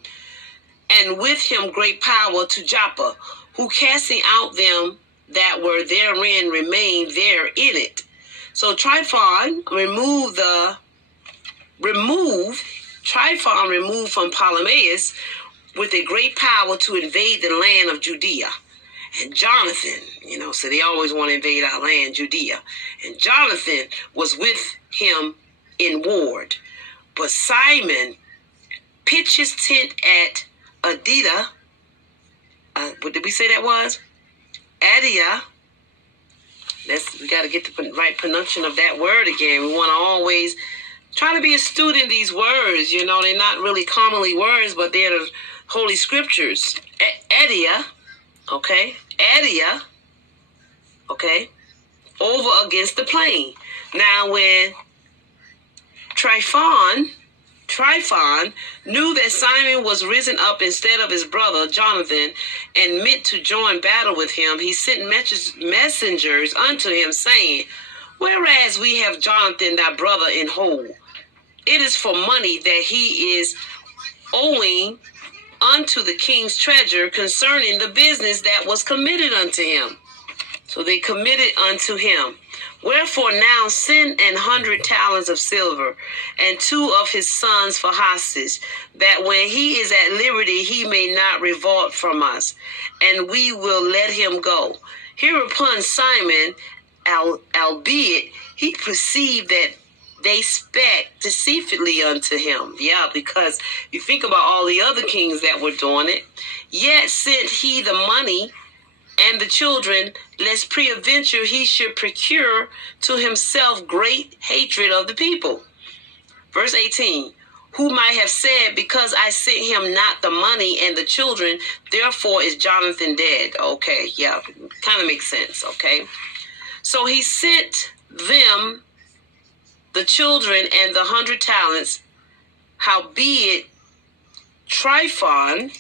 and with him great power to Joppa, who casting out them that were therein remained there in it. So Tryphon removed from Ptolemais with a great power to invade the land of Judea. And Jonathan, so they always want to invade our land, Judea. And Jonathan was with him in ward. But Simon pitched his tent at Adida. What did we say that was? Adia. We got to get the right pronunciation of that word again. We want to always try to be a student of these words. They're not really commonly words, but they're the Holy Scriptures. Adia. Okay, Adia, okay, over against the plain. Now, when Tryphon knew that Simon was risen up instead of his brother Jonathan and meant to join battle with him, he sent messengers unto him, saying, whereas we have Jonathan thy brother in hold, it is for money that he is owing unto the king's treasure concerning the business that was committed unto him. So they committed unto him. Wherefore now send 100 talents of silver and 2 of his sons for hostage, that when he is at liberty he may not revolt from us, and we will let him go. Hereupon Simon, albeit he perceived that they spake deceitfully unto him. Yeah, because you think about all the other kings that were doing it. Yet sent he the money and the children, lest peradventure he should procure to himself great hatred of the people. Verse 18. Who might have said, because I sent him not the money and the children, therefore is Jonathan dead. Okay, yeah, kind of makes sense, okay? So he sent them the children and the 100 talents, howbeit Tryphon,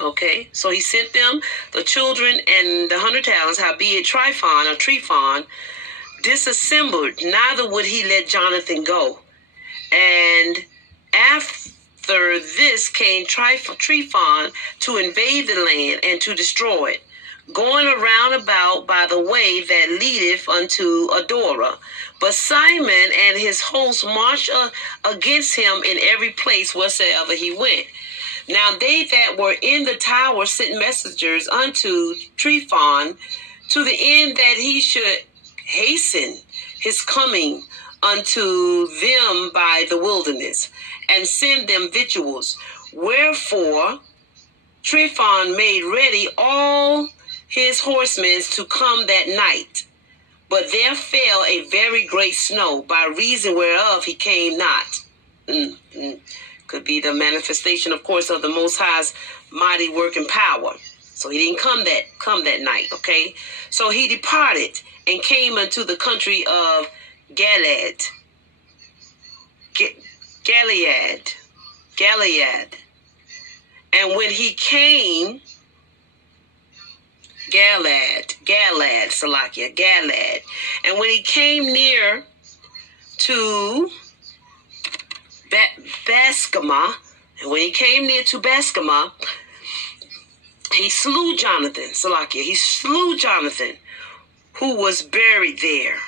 okay, so he sent them the children and the 100 talents, howbeit Tryphon disassembled, neither would he let Jonathan go. And after this came Tryphon to invade the land and to destroy it, going around about by the way that leadeth unto Adora. But Simon and his host marched against him in every place whatsoever he went. Now they that were in the tower sent messengers unto Tryphon, to the end that he should hasten his coming unto them by the wilderness, and send them victuals. Wherefore Tryphon made ready all his horsemen to come that night. But there fell a very great snow, by reason whereof he came not. Could be the manifestation, of course, of the Most High's mighty work and power. So he didn't come that night, okay? So he departed and came unto the country of Gilead. And when he came, Galad. And when he came near to Bascama, he slew Jonathan, who was buried there.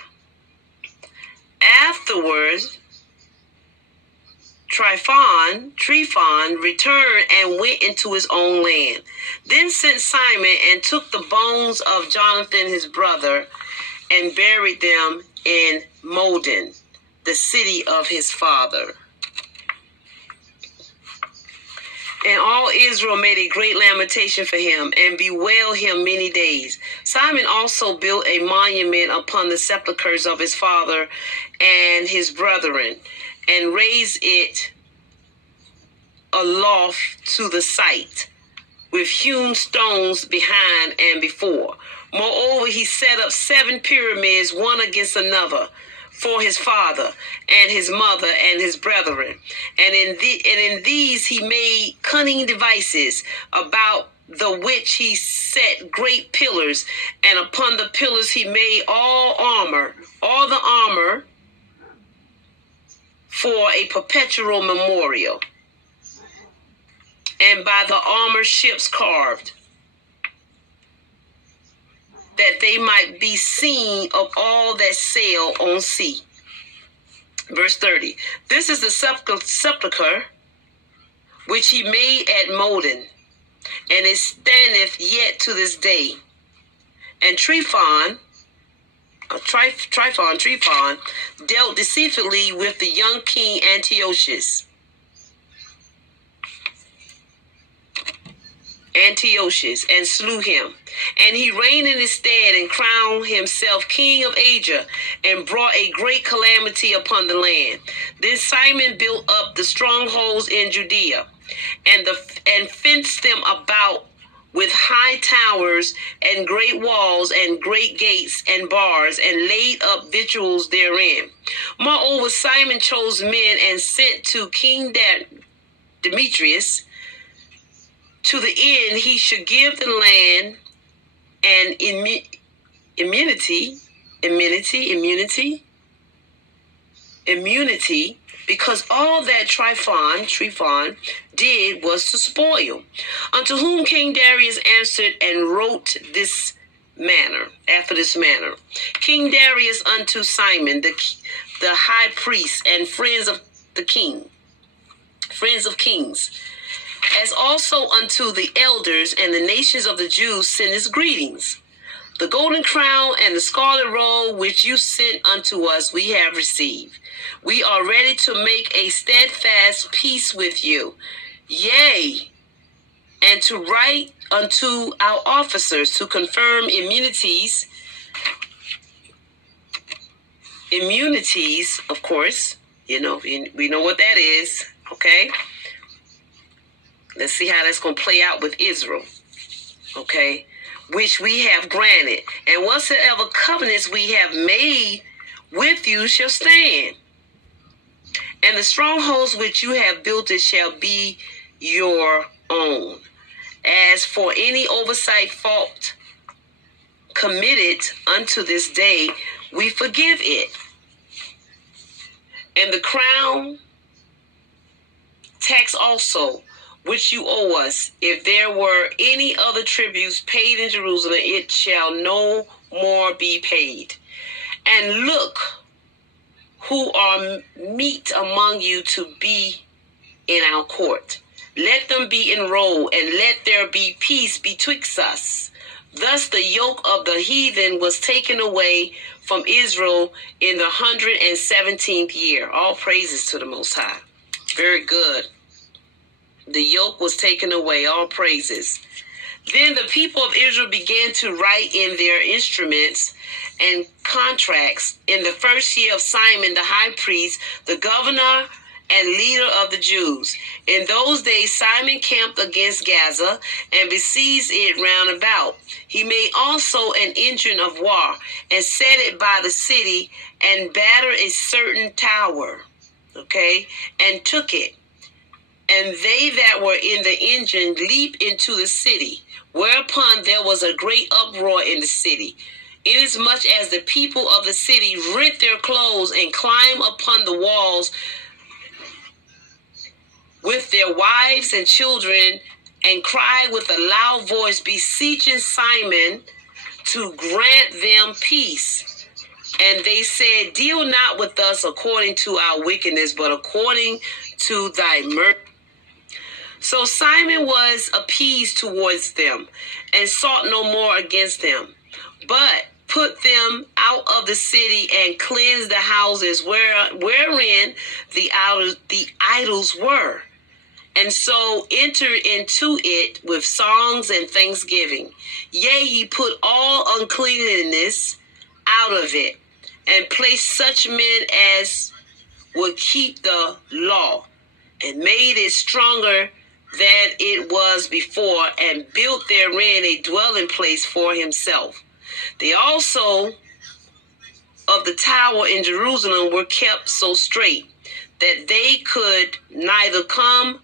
Afterwards, Tryphon returned and went into his own land. Then sent Simon and took the bones of Jonathan his brother and buried them in Modin, the city of his father. And all Israel made a great lamentation for him and bewailed him many days. Simon also built a monument upon the sepulchres of his father and his brethren, and raised it aloft to the site, with hewn stones behind and before. Moreover, he set up 7 pyramids, one against another, for his father and his mother and his brethren. And in these he made cunning devices, about the which he set great pillars, and upon the pillars he made all the armor for a perpetual memorial, and by the armor ships carved, that they might be seen of all that sail on sea. Verse 30. This is the sepulchre which he made at Modin, and it standeth yet to this day. And Tryphon dealt deceitfully with the young king Antiochus, and slew him. And he reigned in his stead, and crowned himself king of Asia, and brought a great calamity upon the land. Then Simon built up the strongholds in Judea, and fenced them about with high towers and great walls and great gates and bars, and laid up victuals therein. Moreover, Simon chose men and sent to King Demetrius, to the end he should give the land and immunity, because all that Tryphon did was to spoil. Unto whom King Darius answered and wrote after this manner. King Darius unto Simon, the high priest, and friends of kings, as also unto the elders and the nations of the Jews, send his greetings. The golden crown and the scarlet robe which you sent unto us we have received. We are ready to make a steadfast peace with you, yea, and to write unto our officers to confirm immunities, of course, we know what that is, okay? Let's see how that's going to play out with Israel, okay? Which we have granted, and whatsoever covenants we have made with you shall stand. And the strongholds which you have built it shall be your own. As for any oversight fault committed unto this day, we forgive it. And the crown tax also, which you owe us, if there were any other tributes paid in Jerusalem, it shall no more be paid. And look, who are meet among you to be in our court. Let them be enrolled, and let there be peace betwixt us. Thus the yoke of the heathen was taken away from Israel in the 117th year. All praises to the Most High. Very good. The yoke was taken away. All praises. Then the people of Israel began to write in their instruments and contracts in the first year of Simon the high priest, the governor and leader of the Jews. In those days Simon camped against Gaza and besieged it round about. He made also an engine of war, and set it by the city, and battered a certain tower, and took it. And they that were in the engine leaped into the city, whereupon there was a great uproar in the city, inasmuch as the people of the city rent their clothes and climbed upon the walls with their wives and children, and cried with a loud voice, beseeching Simon to grant them peace. And they said, deal not with us according to our wickedness, but according to thy mercy. So Simon was appeased towards them, and sought no more against them, but put them out of the city, and cleansed the houses wherein the idols were. And so entered into it with songs and thanksgiving. Yea, he put all uncleanness out of it, and placed such men as would keep the law, and made it stronger than it was before, and built therein a dwelling place for himself. They also of the tower in Jerusalem were kept so straight that they could neither come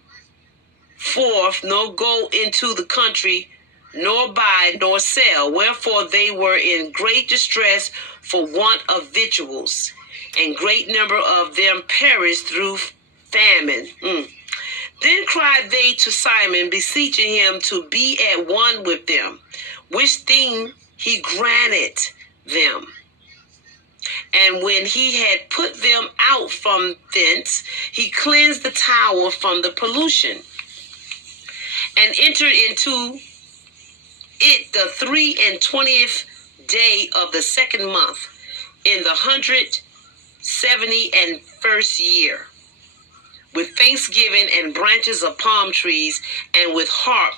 forth nor go into the country, nor buy nor sell. Wherefore they were in great distress for want of victuals, and great number of them perished through famine. Then cried they to Simon, beseeching him to be at one with them, which thing he granted them. And when he had put them out from thence, he cleansed the tower from the pollution, and entered into it the 23rd day of the second month, in the 171st year, with thanksgiving and branches of palm trees, and with harp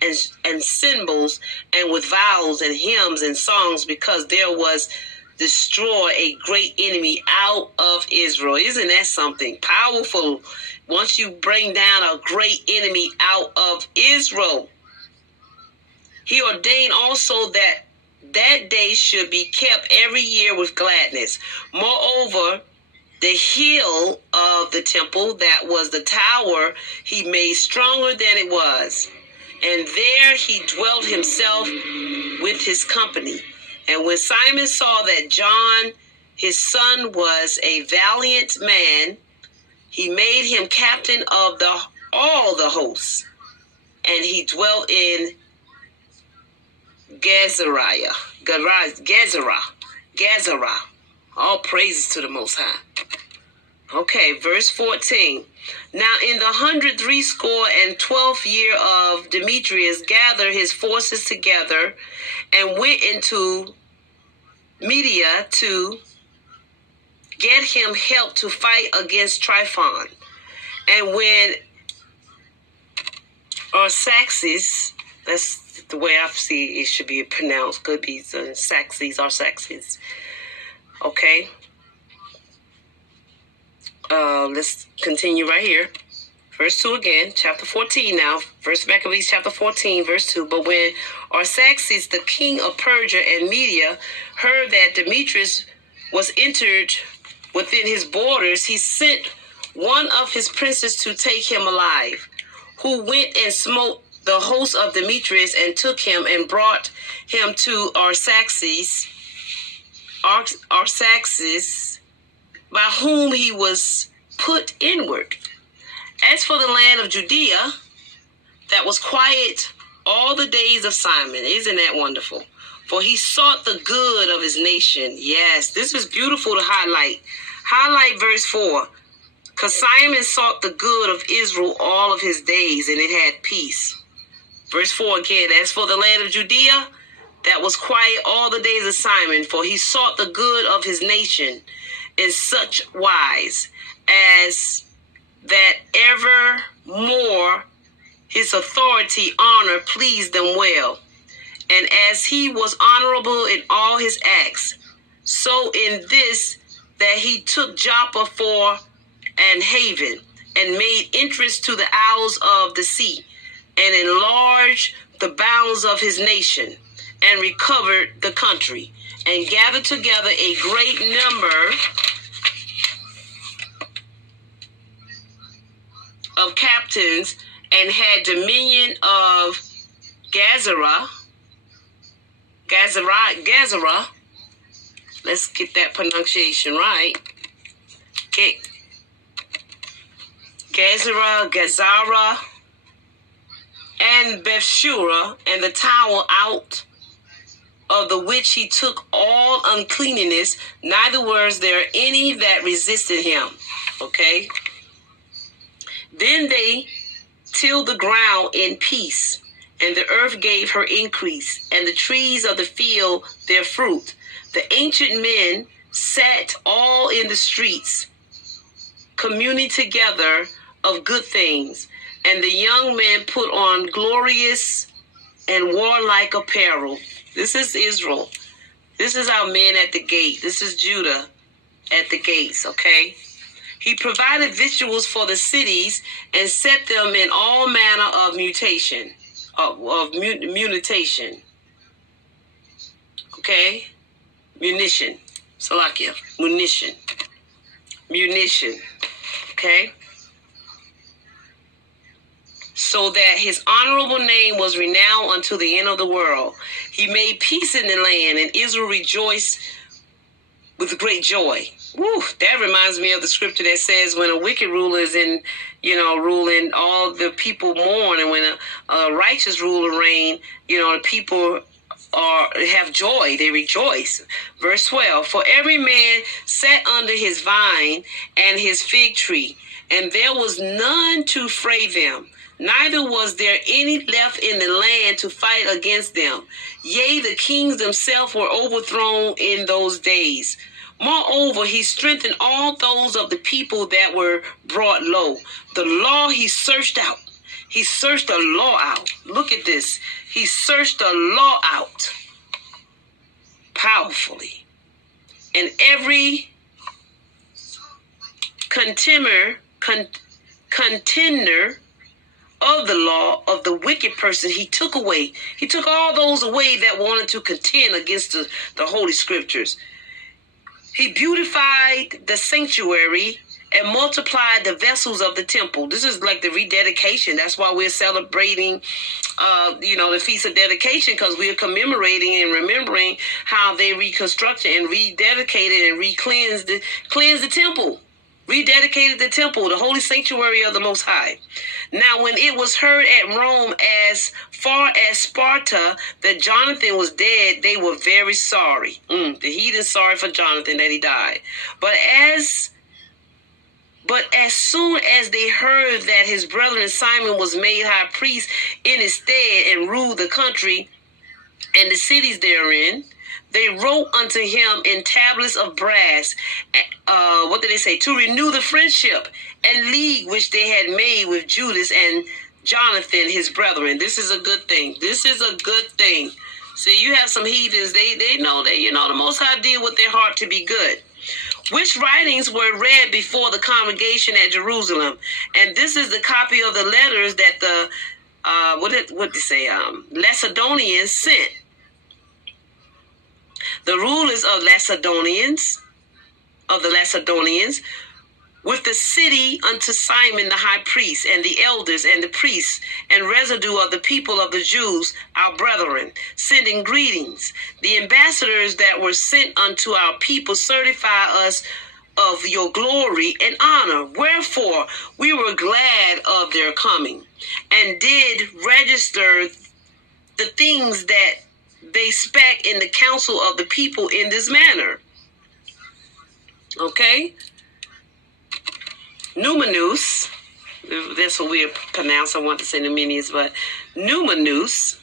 and cymbals, and with vows and hymns and songs, because there was destroy a great enemy out of Israel. Isn't that something powerful? Once you bring down a great enemy out of Israel, he ordained also that day should be kept every year with gladness. Moreover, the hill of the temple, that was the tower, he made stronger than it was. And there he dwelt himself with his company. And when Simon saw that John, his son, was a valiant man, he made him captain of all the hosts. And he dwelt in Gezerah. All praises to the Most High. Okay, verse 14. Now in the 112th year of Demetrius gathered his forces together and went into Media to get him help to fight against Tryphon. And when Arsaxes, that's the way I see it should be pronounced, could be Arsaxes. Okay. Let's continue right here. Verse 2 again, chapter 14 now. First Maccabees chapter 14, verse 2. But when Arsaxes, the king of Persia and Media, heard that Demetrius was entered within his borders, he sent one of his princes to take him alive, who went and smote the host of Demetrius and took him and brought him to Arsaxes, by whom he was put inward. As for the land of Judea, that was quiet all the days of Simon. Isn't that wonderful? For he sought the good of his nation. Yes, this is beautiful to highlight. Highlight verse 4. Because Simon sought the good of Israel all of his days, and it had peace. Verse 4 again. As for the land of Judea, that was quiet all the days of Simon, for he sought the good of his nation in such wise as that evermore his authority, honor pleased them well. And as he was honorable in all his acts, so in this that he took Joppa for an haven, and made entrance to the isles of the sea, and enlarged the bounds of his nation, and recovered the country, and gathered together a great number of captains, and had dominion of Gezerah. Let's get that pronunciation right. Okay. Gezerah, and Bethshura, and the tower out of the which he took all uncleanness, neither was there any that resisted him. Okay. Then they tilled the ground in peace, and the earth gave her increase, and the trees of the field their fruit. The ancient men sat all in the streets, communing together of good things, and the young men put on glorious and warlike apparel. This is Israel. This is our men at the gate. This is Judah at the gates, okay? He provided victuals for the cities and set them in all manner of munition. Okay? Munition. Salakia, munition, okay? So that his honorable name was renowned unto the end of the world. He made peace in the land, and Israel rejoiced with great joy. Woo, that reminds me of the scripture that says when a wicked ruler is in, ruling, all the people mourn, and when a righteous ruler reign, the people have joy, they rejoice. Verse 12, for every man sat under his vine and his fig tree, and there was none to fray them. Neither was there any left in the land to fight against them. Yea, the kings themselves were overthrown in those days. Moreover, he strengthened all those of the people that were brought low. The law he searched out. He searched the law out. Look at this. He searched the law out powerfully. And every contender of the law of the wicked person he took away. He took all those away that wanted to contend against the Holy Scriptures. He beautified the sanctuary and multiplied the vessels of the temple. This is like the rededication. That's why we're celebrating, the Feast of Dedication, because we are commemorating and remembering how they reconstructed and rededicated and cleansed the temple. Rededicated the temple, the holy sanctuary of the Most High. Now, when it was heard at Rome as far as Sparta that Jonathan was dead, they were very sorry. The heathen sorry for Jonathan that he died. But as soon as they heard that his brother Simon was made high priest in his stead and ruled the country and the cities therein, they wrote unto him in tablets of brass, to renew the friendship and league which they had made with Judas and Jonathan, his brethren. This is a good thing. See, you have some heathens, they know that, the Most High deal with their heart to be good. Which writings were read before the congregation at Jerusalem. And this is the copy of the letters that the, Macedonians sent. The rulers of the Macedonians, with the city unto Simon the high priest, and the elders and the priests, and residue of the people of the Jews, our brethren, sending greetings. The ambassadors that were sent unto our people certify us of your glory and honor. Wherefore we were glad of their coming, and did register the things that they spake in the council of the people in this manner. Okay? Numinous, that's what we pronounce. I want to say Numenius, but Numinous.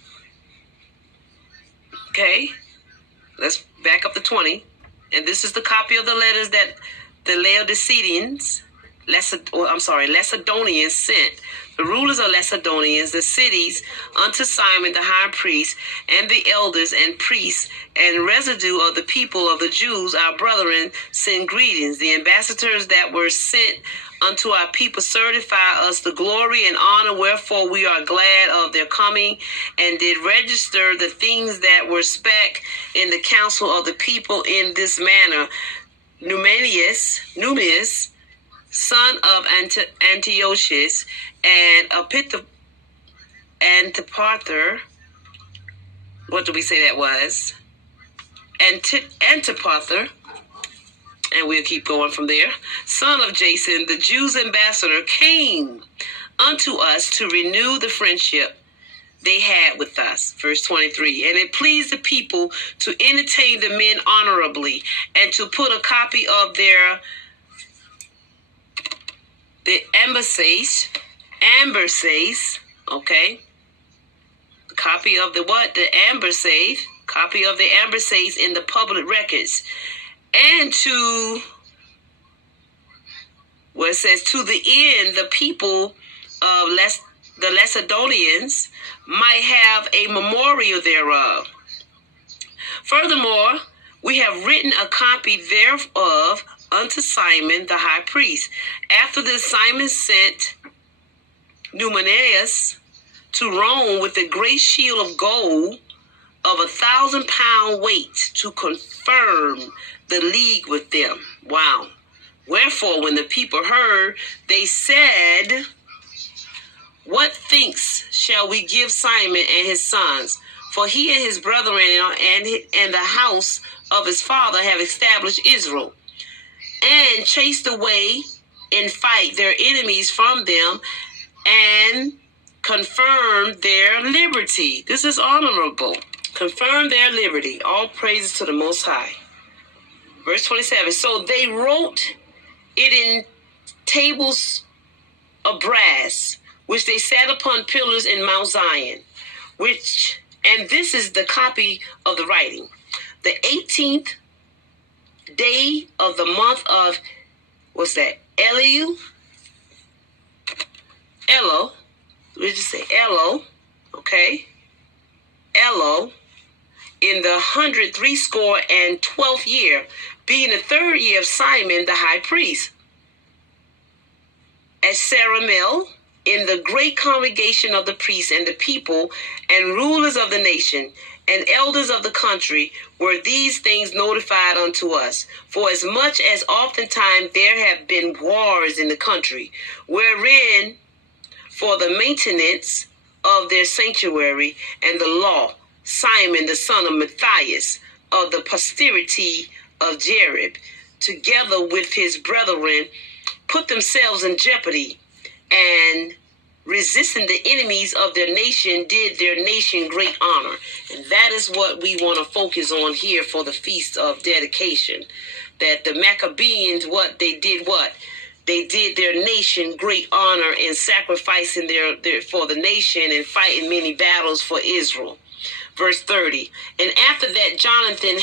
Okay? Let's back up to 20. And this is the copy of the letters that the Macedonians sent. The rulers of Macedonians, the cities, unto Simon the high priest, and the elders and priests, and residue of the people of the Jews, our brethren, send greetings. The ambassadors that were sent unto our people certify us the glory and honor, wherefore we are glad of their coming, and did register the things that were spake in the council of the people in this manner. Numenius, son of Antiochus, and Antipater, what do we say that was? Antipater, and we'll keep going from there. Son of Jason, the Jews' ambassador, came unto us to renew the friendship they had with us. Verse 23. And it pleased the people to entertain the men honorably, and to put a copy of the embassies, okay? Copy of the what? The embassies. Copy of the embassies in the public records. And to, where it says, to the end the people of the Macedonians might have a memorial thereof. Furthermore, we have written a copy thereof unto Simon the high priest. After this, Simon sent Numenius to Rome with a great shield of gold, of 1,000-pound weight to confirm the league with them. Wow. Wherefore, when the people heard, they said, what thanks shall we give Simon and his sons? For he and his brethren and the house of his father have established Israel, and chased away in fight their enemies from them, and confirmed their liberty. This is honorable. Confirm their liberty. All praises to the Most High. Verse 27. So they wrote it in tables of brass, which they set upon pillars in Mount Zion, and this is the copy of the writing. The 18th day of the month of, what's that? Elo. We just say Elo, okay? Elo, in the 112th year, being the 3rd year of Simon the high priest, at Saramel, in the great congregation of the priests and the people and rulers of the nation and elders of the country, were these things notified unto us. For as much as oftentimes there have been wars in the country, wherein for the maintenance of their sanctuary and the law, Simon the son of Matthias, of the posterity of Jerib, together with his brethren, put themselves in jeopardy, and resisting the enemies of their nation, did their nation great honor. And that is what we want to focus on here for the Feast of Dedication. That the Maccabees, they did their nation great honor in sacrificing their for the nation and fighting many battles for Israel. Verse 30. And after that, Jonathan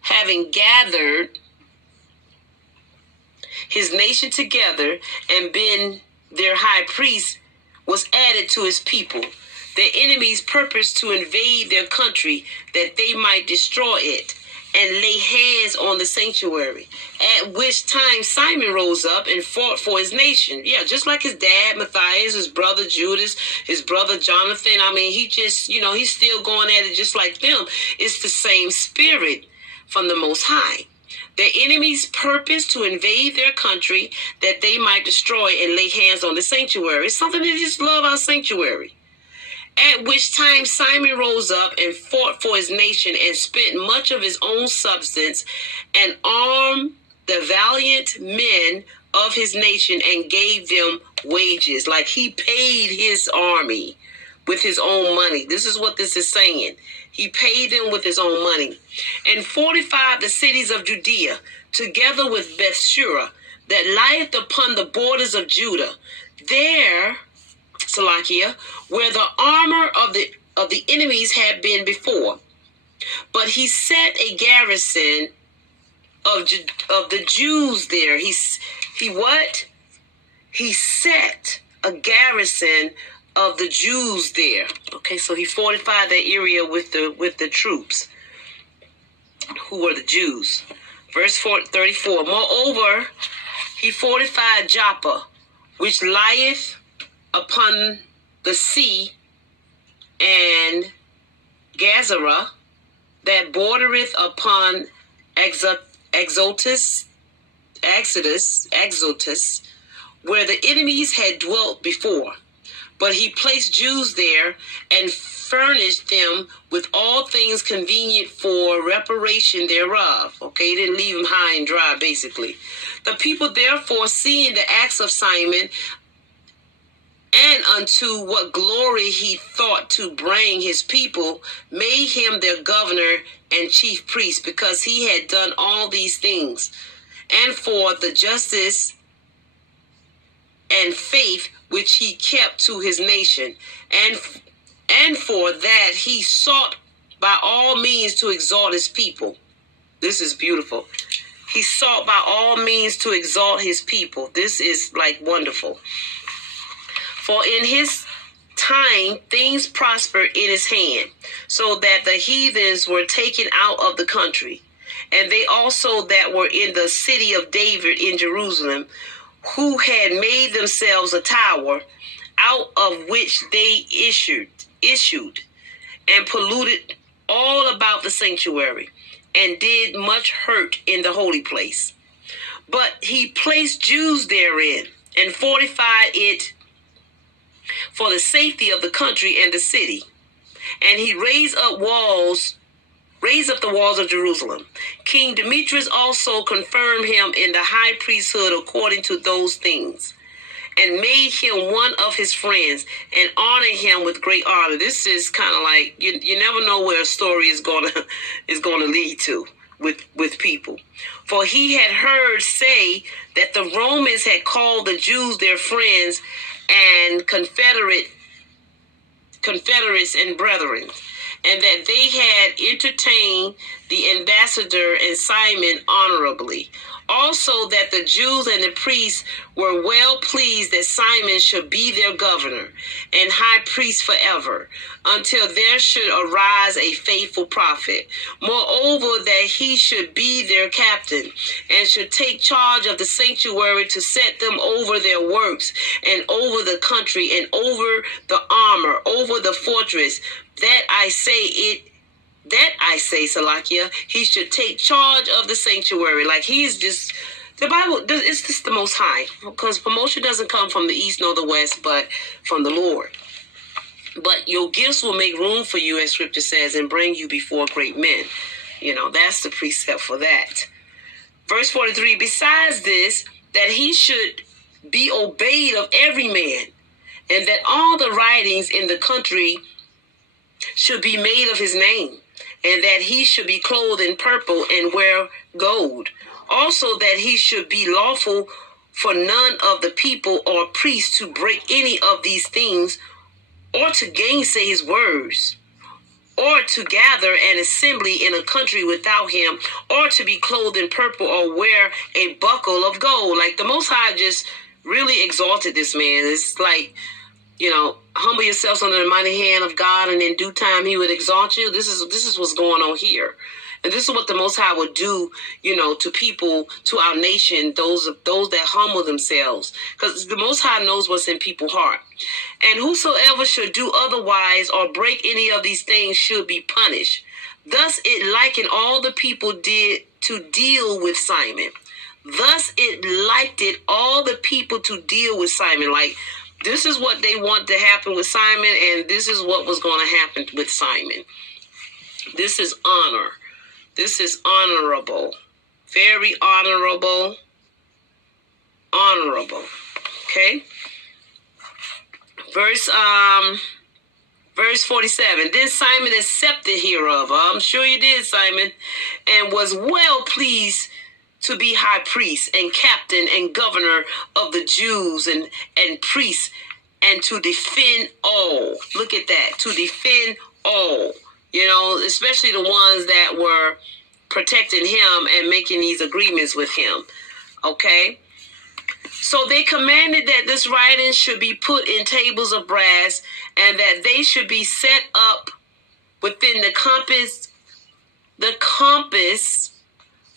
having gathered his nation together and been their high priest, was added to his people. Their enemies purposed to invade their country, that they might destroy it and lay hands on the sanctuary. At which time Simon rose up and fought for his nation. Yeah, just like his dad Matthias, his brother Judas, his brother Jonathan. I mean, he just, he's still going at it just like them. It's the same spirit from the Most High. Their enemies purpose to invade their country, that they might destroy and lay hands on the sanctuary. It's something they just love, our sanctuary. At which time Simon rose up and fought for his nation, and spent much of his own substance, and armed the valiant men of his nation, and gave them wages. Like he paid his army with his own money. This is what this is saying. He paid them with his own money, and fortified the cities of Judea, together with Bethshura, that lieth upon the borders of Judah. There, Salakia, where the armor of the enemies had been before. But he set a garrison of the Jews there. He set a garrison of the Jews there. Okay, so he fortified that area with the troops, who were the Jews. Verse 34. Moreover, he fortified Joppa, which lieth upon the sea, and Gazara, that bordereth upon Exodus, where the enemies had dwelt before. But he placed Jews there, and furnished them with all things convenient for reparation thereof. Okay, he didn't leave them high and dry, basically. The people therefore, seeing the acts of Simon, and unto what glory he thought to bring his people, made him their governor and chief priest, because he had done all these things. And for the justice and faith which he kept to his nation, and for that he sought by all means to exalt his people. This is beautiful. He sought by all means to exalt his people. This is like wonderful. For in his time things prospered in his hand, so that the heathens were taken out of the country, and they also that were in the city of David in Jerusalem, who had made themselves a tower, out of which they issued, and polluted all about the sanctuary and did much hurt in the holy place. But he placed Jews therein and fortified it for the safety of the country and the city. And he raised up the walls of Jerusalem. King Demetrius also confirmed him in the high priesthood according to those things, and made him one of his friends, and honored him with great honor. This is kind of like you never know where a story is gonna lead to with people. For he had heard say that the Romans had called the Jews their friends and confederates and brethren, and that they had entertained the ambassador and Simon honorably. Also that the Jews and the priests were well pleased that Simon should be their governor and high priest forever, until there should arise a faithful prophet. Moreover, that he should be their captain, and should take charge of the sanctuary to set them over their works, and over the country, and over the armor, over the fortress. That I say, Salakia, he should take charge of the sanctuary. Like he's just, the Bible, it's just the Most High. Because promotion doesn't come from the east nor the west, but from the Lord. But your gifts will make room for you, as scripture says, and bring you before great men. That's the precept for that. Verse 43, besides this, that he should be obeyed of every man, and that all the writings in the country should be made of his name, and that he should be clothed in purple and wear gold. Also that he should be lawful for none of the people or priests to break any of these things, or to gainsay his words, or to gather an assembly in a country without him, or to be clothed in purple or wear a buckle of gold. Like the Most High just really exalted this man. It's like, humble yourselves under the mighty hand of God, and in due time he would exalt you. This is what's going on here. And this is what the Most High would do, to people, to our nation, those that humble themselves. Because the Most High knows what's in people's heart. And whosoever should do otherwise or break any of these things should be punished. Thus it likened all the people did to deal with Simon. Thus it liked it all the people to deal with Simon. Like, this is what they want to happen with Simon, and this is what was going to happen with Simon. This is honor. This is honorable. Very honorable. Honorable. Okay? Verse 47. Then Simon accepted hereof. I'm sure you did, Simon. And was well pleased to be high priest and captain and governor of the Jews and priests, and to defend all. Look at that. To defend all. Especially the ones that were protecting him and making these agreements with him. Okay? So they commanded that this writing should be put in tables of brass, and that they should be set up within the compass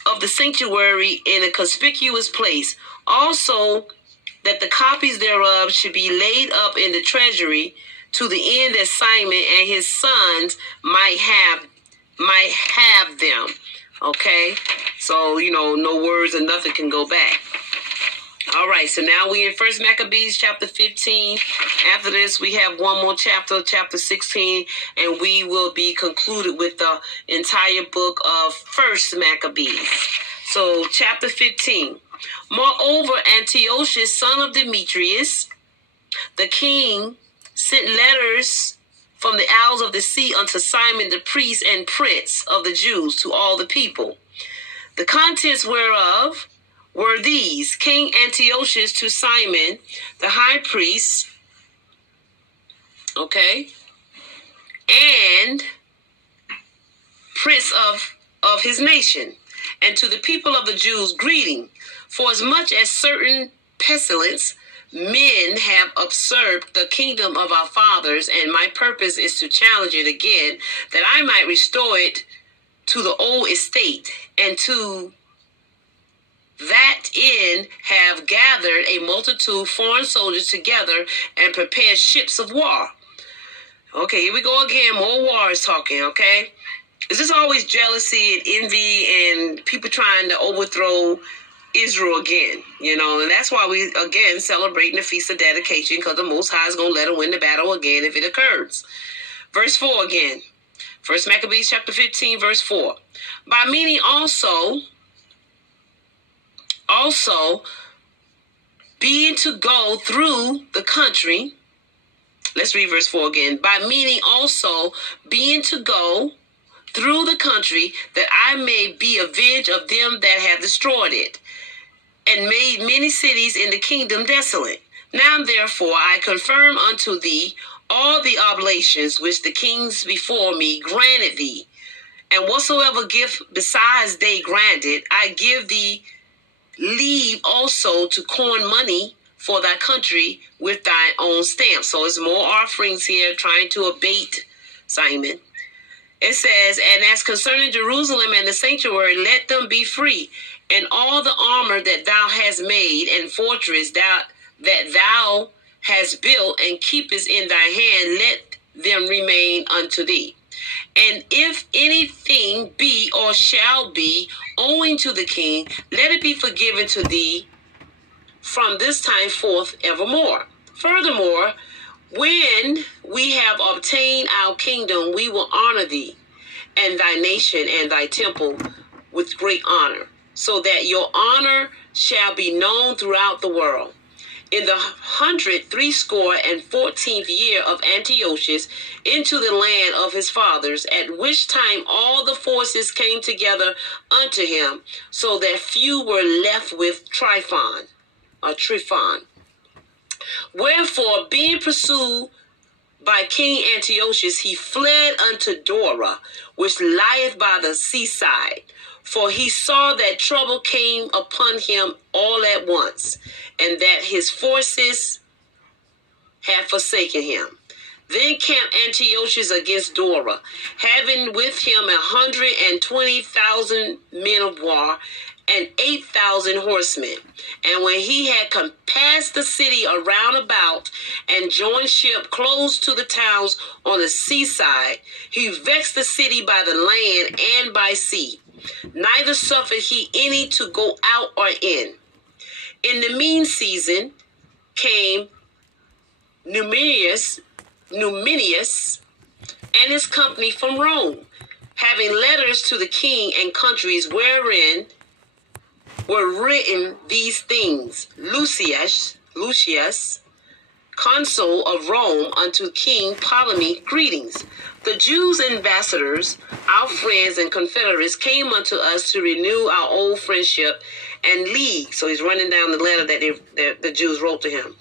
of the sanctuary in a conspicuous place. Also, that the copies thereof should be laid up in the treasury, to the end that Simon and his sons might have them. Okay? So, no words and nothing can go back. All right, so now we in 1 Maccabees chapter 15. After this, we have one more chapter, chapter 16, and we will be concluded with the entire book of 1 Maccabees. So, chapter 15. Moreover, Antiochus, son of Demetrius, the king, sent letters from the isles of the sea unto Simon the priest and prince of the Jews, to all the people. The contents whereof were these: King Antiochus to Simon the high priest, and prince of his nation, and to the people of the Jews, greeting. For as much as certain pestilence men have usurped the kingdom of our fathers, and my purpose is to challenge it again, that I might restore it to the old estate, and to that end have gathered a multitude foreign soldiers together and prepared ships of war. Okay, here we go again. More war is talking, okay? It's just always jealousy and envy and people trying to overthrow Israel again, and that's why we, again, celebrating the Feast of Dedication, because the Most High is going to let them win the battle again if it occurs. Verse 4 again. First Maccabees chapter 15, verse 4. By meaning also, being to go through the country. Let's read verse 4 again. By meaning also, being to go through the country, that I may be avenged of them that have destroyed it, and made many cities in the kingdom desolate. Now therefore I confirm unto thee all the oblations which the kings before me granted thee, and whatsoever gift besides they granted, I give thee leave also to coin money for thy country with thy own stamp. So it's more offerings here trying to abate Simon. It says, and as concerning Jerusalem and the sanctuary, let them be free, and all the armor that thou hast made, and fortress that thou hast built, and keepest in thy hand, let them remain unto thee. And if anything be or shall be owing to the king, let it be forgiven to thee from this time forth evermore. Furthermore, when we have obtained our kingdom, we will honor thee and thy nation and thy temple with great honor, so that your honor shall be known throughout the world. In the 114th year of Antiochus, into the land of his fathers, at which time all the forces came together unto him, so that few were left with Tryphon. Wherefore, being pursued by King Antiochus, he fled unto Dora, which lieth by the seaside. For he saw that trouble came upon him all at once, and that his forces had forsaken him. Then camped Antiochus against Dora, having with him 120,000 men of war, and 8,000 horsemen. And when he had compassed the city around about, and joined ship close to the towns on the seaside, he vexed the city by the land and by sea. Neither suffered he any to go out or in. In the mean season came Numenius and his company from Rome, having letters to the king and countries, wherein were written these things. Lucius, consul of Rome, unto King Ptolemy, greetings. The Jews' ambassadors, our friends and confederates, came unto us to renew our old friendship and league. So he's running down the letter that the Jews wrote to him.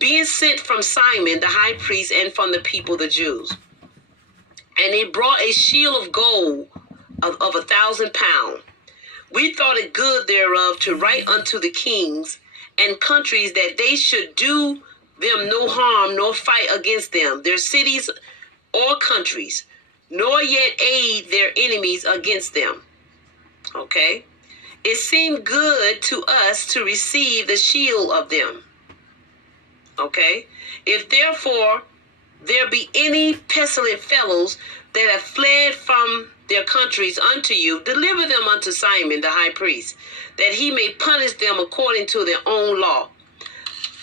Being sent from Simon, the high priest, and from the people, the Jews. And he brought a shield of gold of 1,000 pounds. We thought it good thereof to write unto the kings and countries, that they should do them no harm, nor fight against them, their cities or countries, nor yet aid their enemies against them. Okay? It seemed good to us to receive the shield of them. Okay? If therefore there be any pestilent fellows that have fled from their countries unto you, deliver them unto Simon the high priest, that he may punish them according to their own law.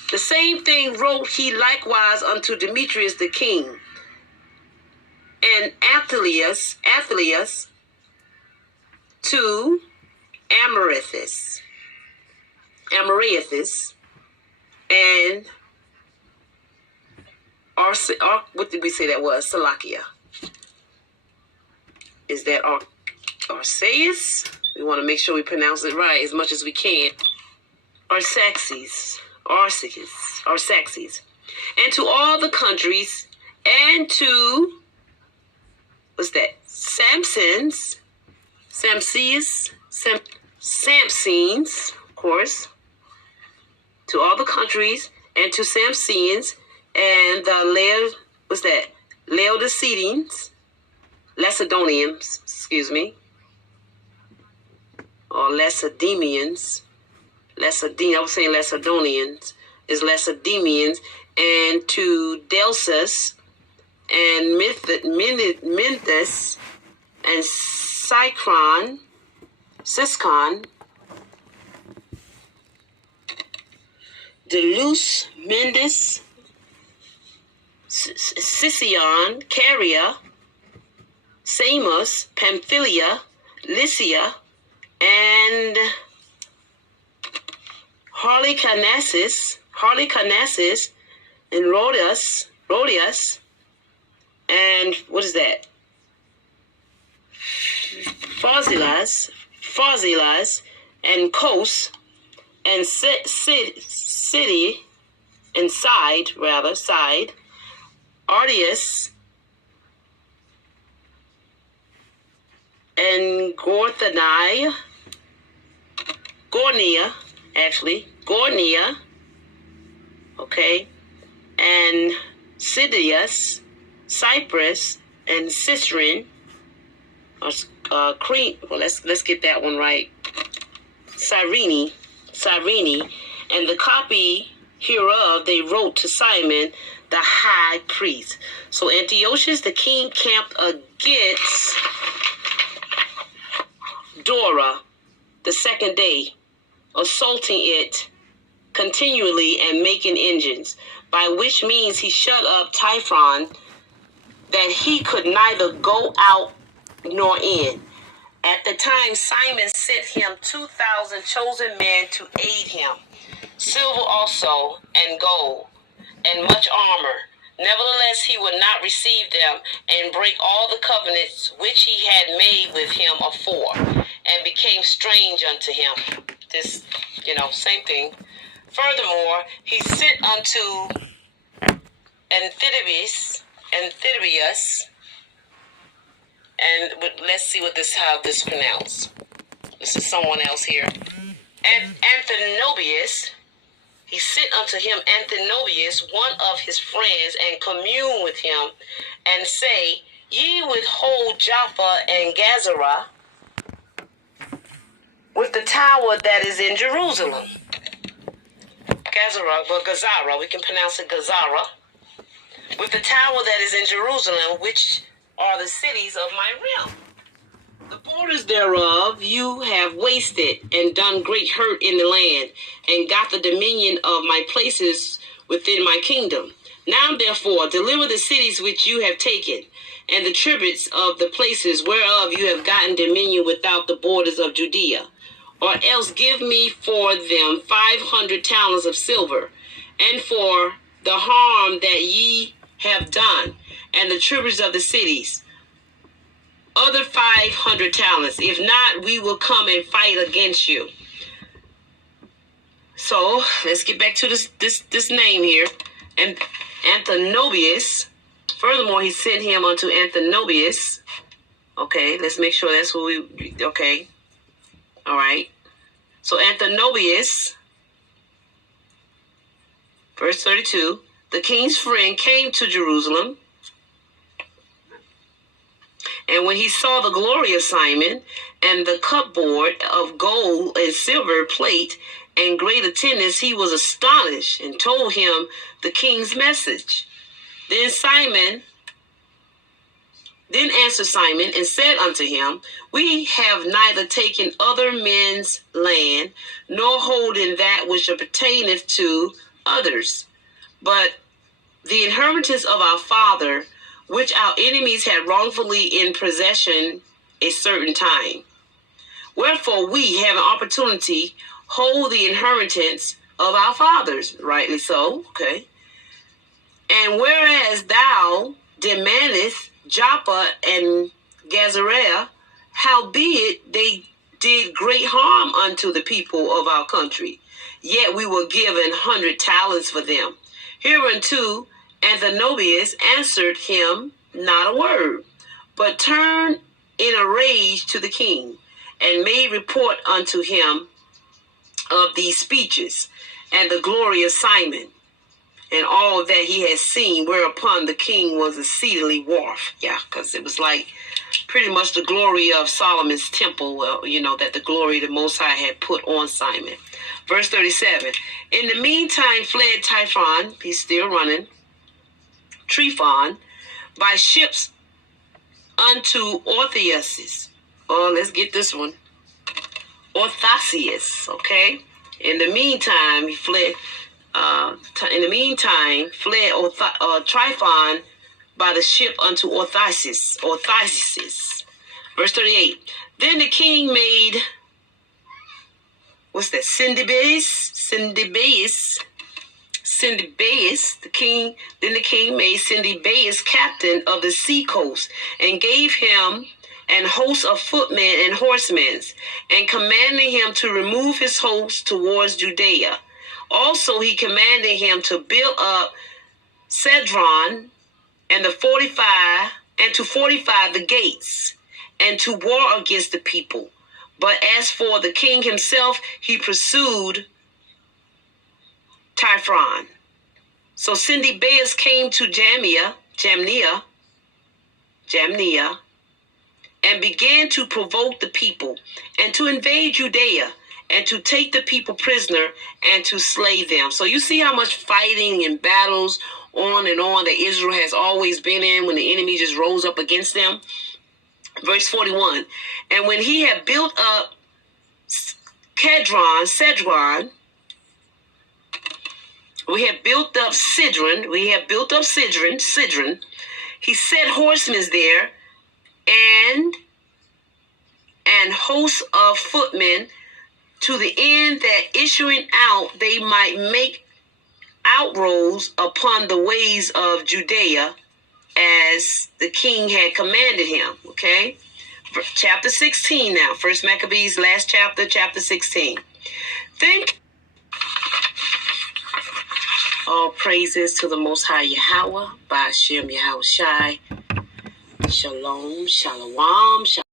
The same thing wrote he likewise unto Demetrius the king, and Athalius to Amarathus, and what did we say that was? Salakia. Is that Arceus? We want to make sure we pronounce it right as much as we can. Arsaces. And to all the countries, and to, what's that? Samsons, of course. To all the countries, and to Samsians, and the Lacedaemonians, or Lacedaemonians. I was saying Lacedaemonians, is Lacedaemonians, and to Delsus, and Minthus, and Siscon, Delus, Mendes, Sicyon, Caria, Samos, Pamphylia, Lycia, and Halicarnassus, and Rhodius, and what is that? Pharsalis, and Kos, and Side, Ardius, and Gornia, okay, and Sidius, Cyprus, and Citrin, Crete. Well, let's get that one right. Cyrene, and the copy hereof they wrote to Simon the high priest. So Antiochus the king camped against Dora the second day, assaulting it continually and making engines, by which means he shut up Typhon, that he could neither go out nor in. At the time, Simon sent him 2,000 chosen men to aid him, silver also, and gold, and much armor. Nevertheless, he would not receive them, and break all the covenants which he had made with him afore, and became strange unto him. This, same thing. Furthermore, he sent unto Amphibius, and let's see how this pronounced. This is someone else here. And Anthenobius, he sent unto him Anthenobius, one of his friends, and commune with him, and say, ye withhold Joppa and Gazara with the tower that is in Jerusalem. Gazara, we can pronounce it Gazara. With the tower that is in Jerusalem, which are the cities of my realm. The borders thereof you have wasted, and done great hurt in the land, and got the dominion of my places within my kingdom. Now therefore deliver the cities which you have taken, and the tributes of the places whereof you have gotten dominion without the borders of Judea. Or else give me for them 500 talents of silver, and for the harm that ye have done, and the tributes of the cities, other 500 talents. If not, we will come and fight against you. So let's get back to this name here, and Anthenobius. Furthermore, he sent him unto Anthenobius. Okay, let's make sure that's what we. Okay, all right. So Anthenobius, verse 32. The king's friend came to Jerusalem, and when he saw the glory of Simon, and the cupboard of gold and silver plate, and great attendance, he was astonished, and told him the king's message. Then answered Simon, and said unto him, we have neither taken other men's land, nor holding that which appertaineth to others, but the inheritance of our father, which our enemies had wrongfully in possession a certain time. Wherefore we, having opportunity, hold the inheritance of our fathers. Rightly so, okay. And whereas thou demandest Joppa and Gazara, howbeit they did great harm unto the people of our country, yet we were given 100 talents for them. Hereunto Anthenobius answered him not a word, but turned in a rage to the king, and made report unto him of these speeches, and the glory of Simon, and all that he had seen, whereupon the king was exceedingly wroth. Yeah, because it was like pretty much the glory of Solomon's temple, that the glory of the Most High had put on Simon. Verse 37, in the meantime fled Typhon, he's still running, Tryphon, by ships unto Orthias. Oh, let's get this one. Orthasius, okay? In the meantime, he fled. Fled Tryphon by the ship unto Orthias. Verse 38. Then the king made, what's that? Then the king made Cindebaeus captain of the sea coast, and gave him an host of footmen and horsemen, and commanded him to remove his host towards Judea. Also he commanded him to build up Cedron and to fortify the gates, and to war against the people. But as for the king himself, he pursued Tryphon. So Cindebaeus came to Jamnia, and began to provoke the people, and to invade Judea, and to take the people prisoner, and to slay them. So you see how much fighting and battles on and on that Israel has always been in when the enemy just rose up against them. Verse 41. And when he had built up Cedron, he set horsemen there, and an host of footmen, to the end that issuing out they might make outroads upon the ways of Judea, as the king had commanded him. Okay, chapter 16 now. First Maccabees, last chapter, chapter 16. Think all praises to the Most High Yahweh, by Hashem Yahweh Shai. Shalom, shalom, shalom.